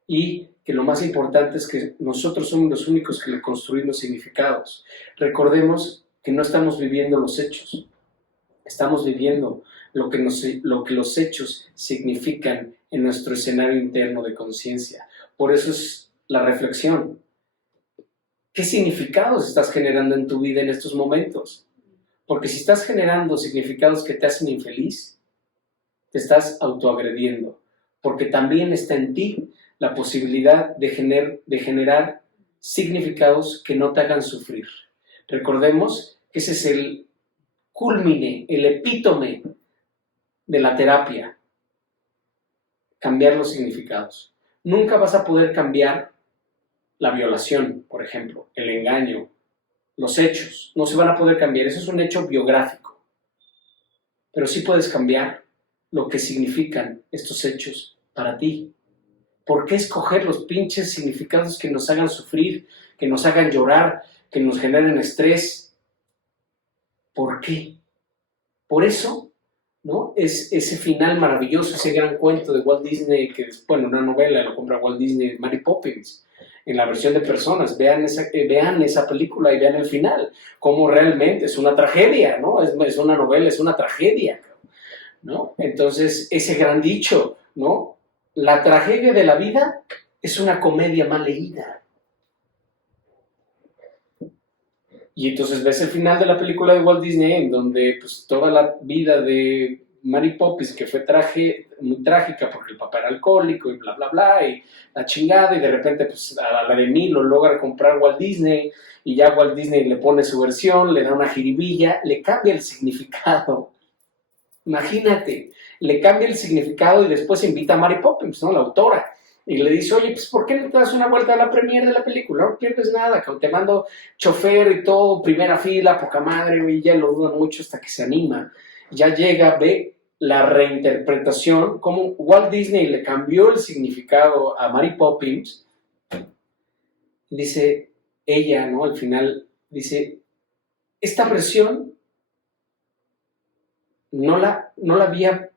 Y que lo más importante es que nosotros somos los únicos que le construimos significados. Recordemos que no estamos viviendo los hechos, estamos viviendo lo que los hechos significan en nuestro escenario interno de conciencia. Por eso es la reflexión. ¿Qué significados estás generando en tu vida en estos momentos? Porque si estás generando significados que te hacen infeliz, te estás autoagrediendo. Porque también está en ti la posibilidad de generar significados que no te hagan sufrir. Recordemos que ese es el cúlmine, el epítome de la terapia. Cambiar los significados. Nunca vas a poder cambiar la violación, por ejemplo, el engaño, los hechos. No se van a poder cambiar. Eso es un hecho biográfico. Pero sí puedes cambiar lo que significan estos hechos para ti. ¿Por qué escoger los pinches significados que nos hagan sufrir, que nos hagan llorar, que nos generen estrés? ¿Por qué? Por eso, ¿no? Es ese final maravilloso, ese gran cuento de Walt Disney, que es, bueno, una novela, lo compra Walt Disney, Mary Poppins, en la versión de personas. Vean esa película y vean el final, cómo realmente es una tragedia, ¿no? Es una novela, es una tragedia, ¿no? Entonces, ese gran dicho, ¿no? La tragedia de la vida es una comedia mal leída. Y entonces ves el final de la película de Walt Disney, en donde pues, toda la vida de Mary Poppins, que fue muy trágica porque el papá era alcohólico y bla, bla, bla, y la chingada, y de repente pues, a la de mí lo logra comprar Walt Disney, y ya Walt Disney le pone su versión, le da una jiribilla, le cambia el significado. Imagínate, le cambia el significado y después invita a Mary Poppins, ¿no? La autora, y le dice, oye, pues ¿por qué no te das una vuelta a la premiere de la película? No pierdes nada, que te mando chofer y todo, primera fila, poca madre, y ya lo duda mucho hasta que se anima. Ya llega, ve la reinterpretación, como Walt Disney le cambió el significado a Mary Poppins. Dice ella, ¿no? Al final, dice, esta versión no la había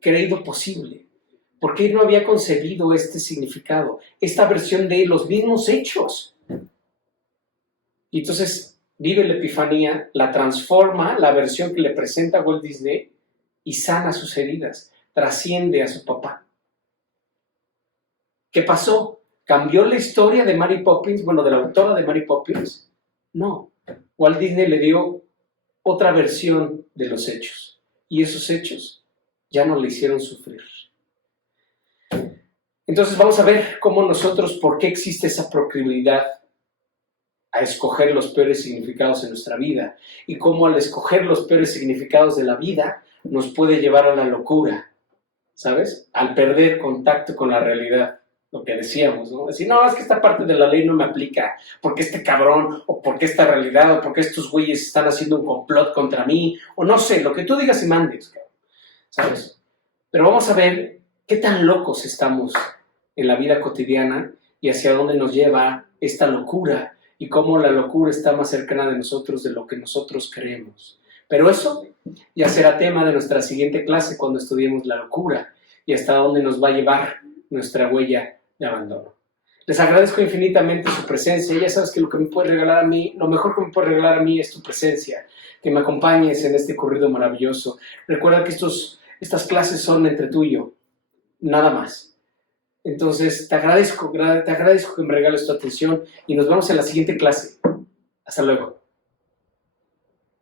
creído posible. ¿Por qué no había concebido este significado? Esta versión de los mismos hechos. Y entonces vive la epifanía, la transforma, la versión que le presenta a Walt Disney, y sana sus heridas, trasciende a su papá. ¿Qué pasó? ¿Cambió la historia de Mary Poppins, bueno, de la autora de Mary Poppins? No. Walt Disney le dio otra versión de los hechos. Y esos hechos ya no le hicieron sufrir. Entonces vamos a ver cómo nosotros, por qué existe esa proclividad a escoger los peores significados en nuestra vida, y cómo al escoger los peores significados de la vida nos puede llevar a la locura, ¿sabes? Al perder contacto con la realidad, lo que decíamos, ¿no? Decir, no, es que esta parte de la ley no me aplica, porque este cabrón, o porque esta realidad, o porque estos güeyes están haciendo un complot contra mí, o no sé, lo que tú digas y mandes, ¿sabes? Pero vamos a ver qué tan locos estamos en la vida cotidiana y hacia dónde nos lleva esta locura, y cómo la locura está más cercana de nosotros de lo que nosotros creemos. Pero eso ya será tema de nuestra siguiente clase cuando estudiemos la locura y hasta dónde nos va a llevar nuestra huella de abandono. Les agradezco infinitamente su presencia. Ya sabes que lo que me puedes regalar a mí, lo mejor que me puedes regalar a mí es tu presencia, que me acompañes en este corrido maravilloso. Recuerda que estas clases son entre tú y yo, nada más. Entonces, te agradezco que me regales tu atención y nos vemos en la siguiente clase. Hasta luego.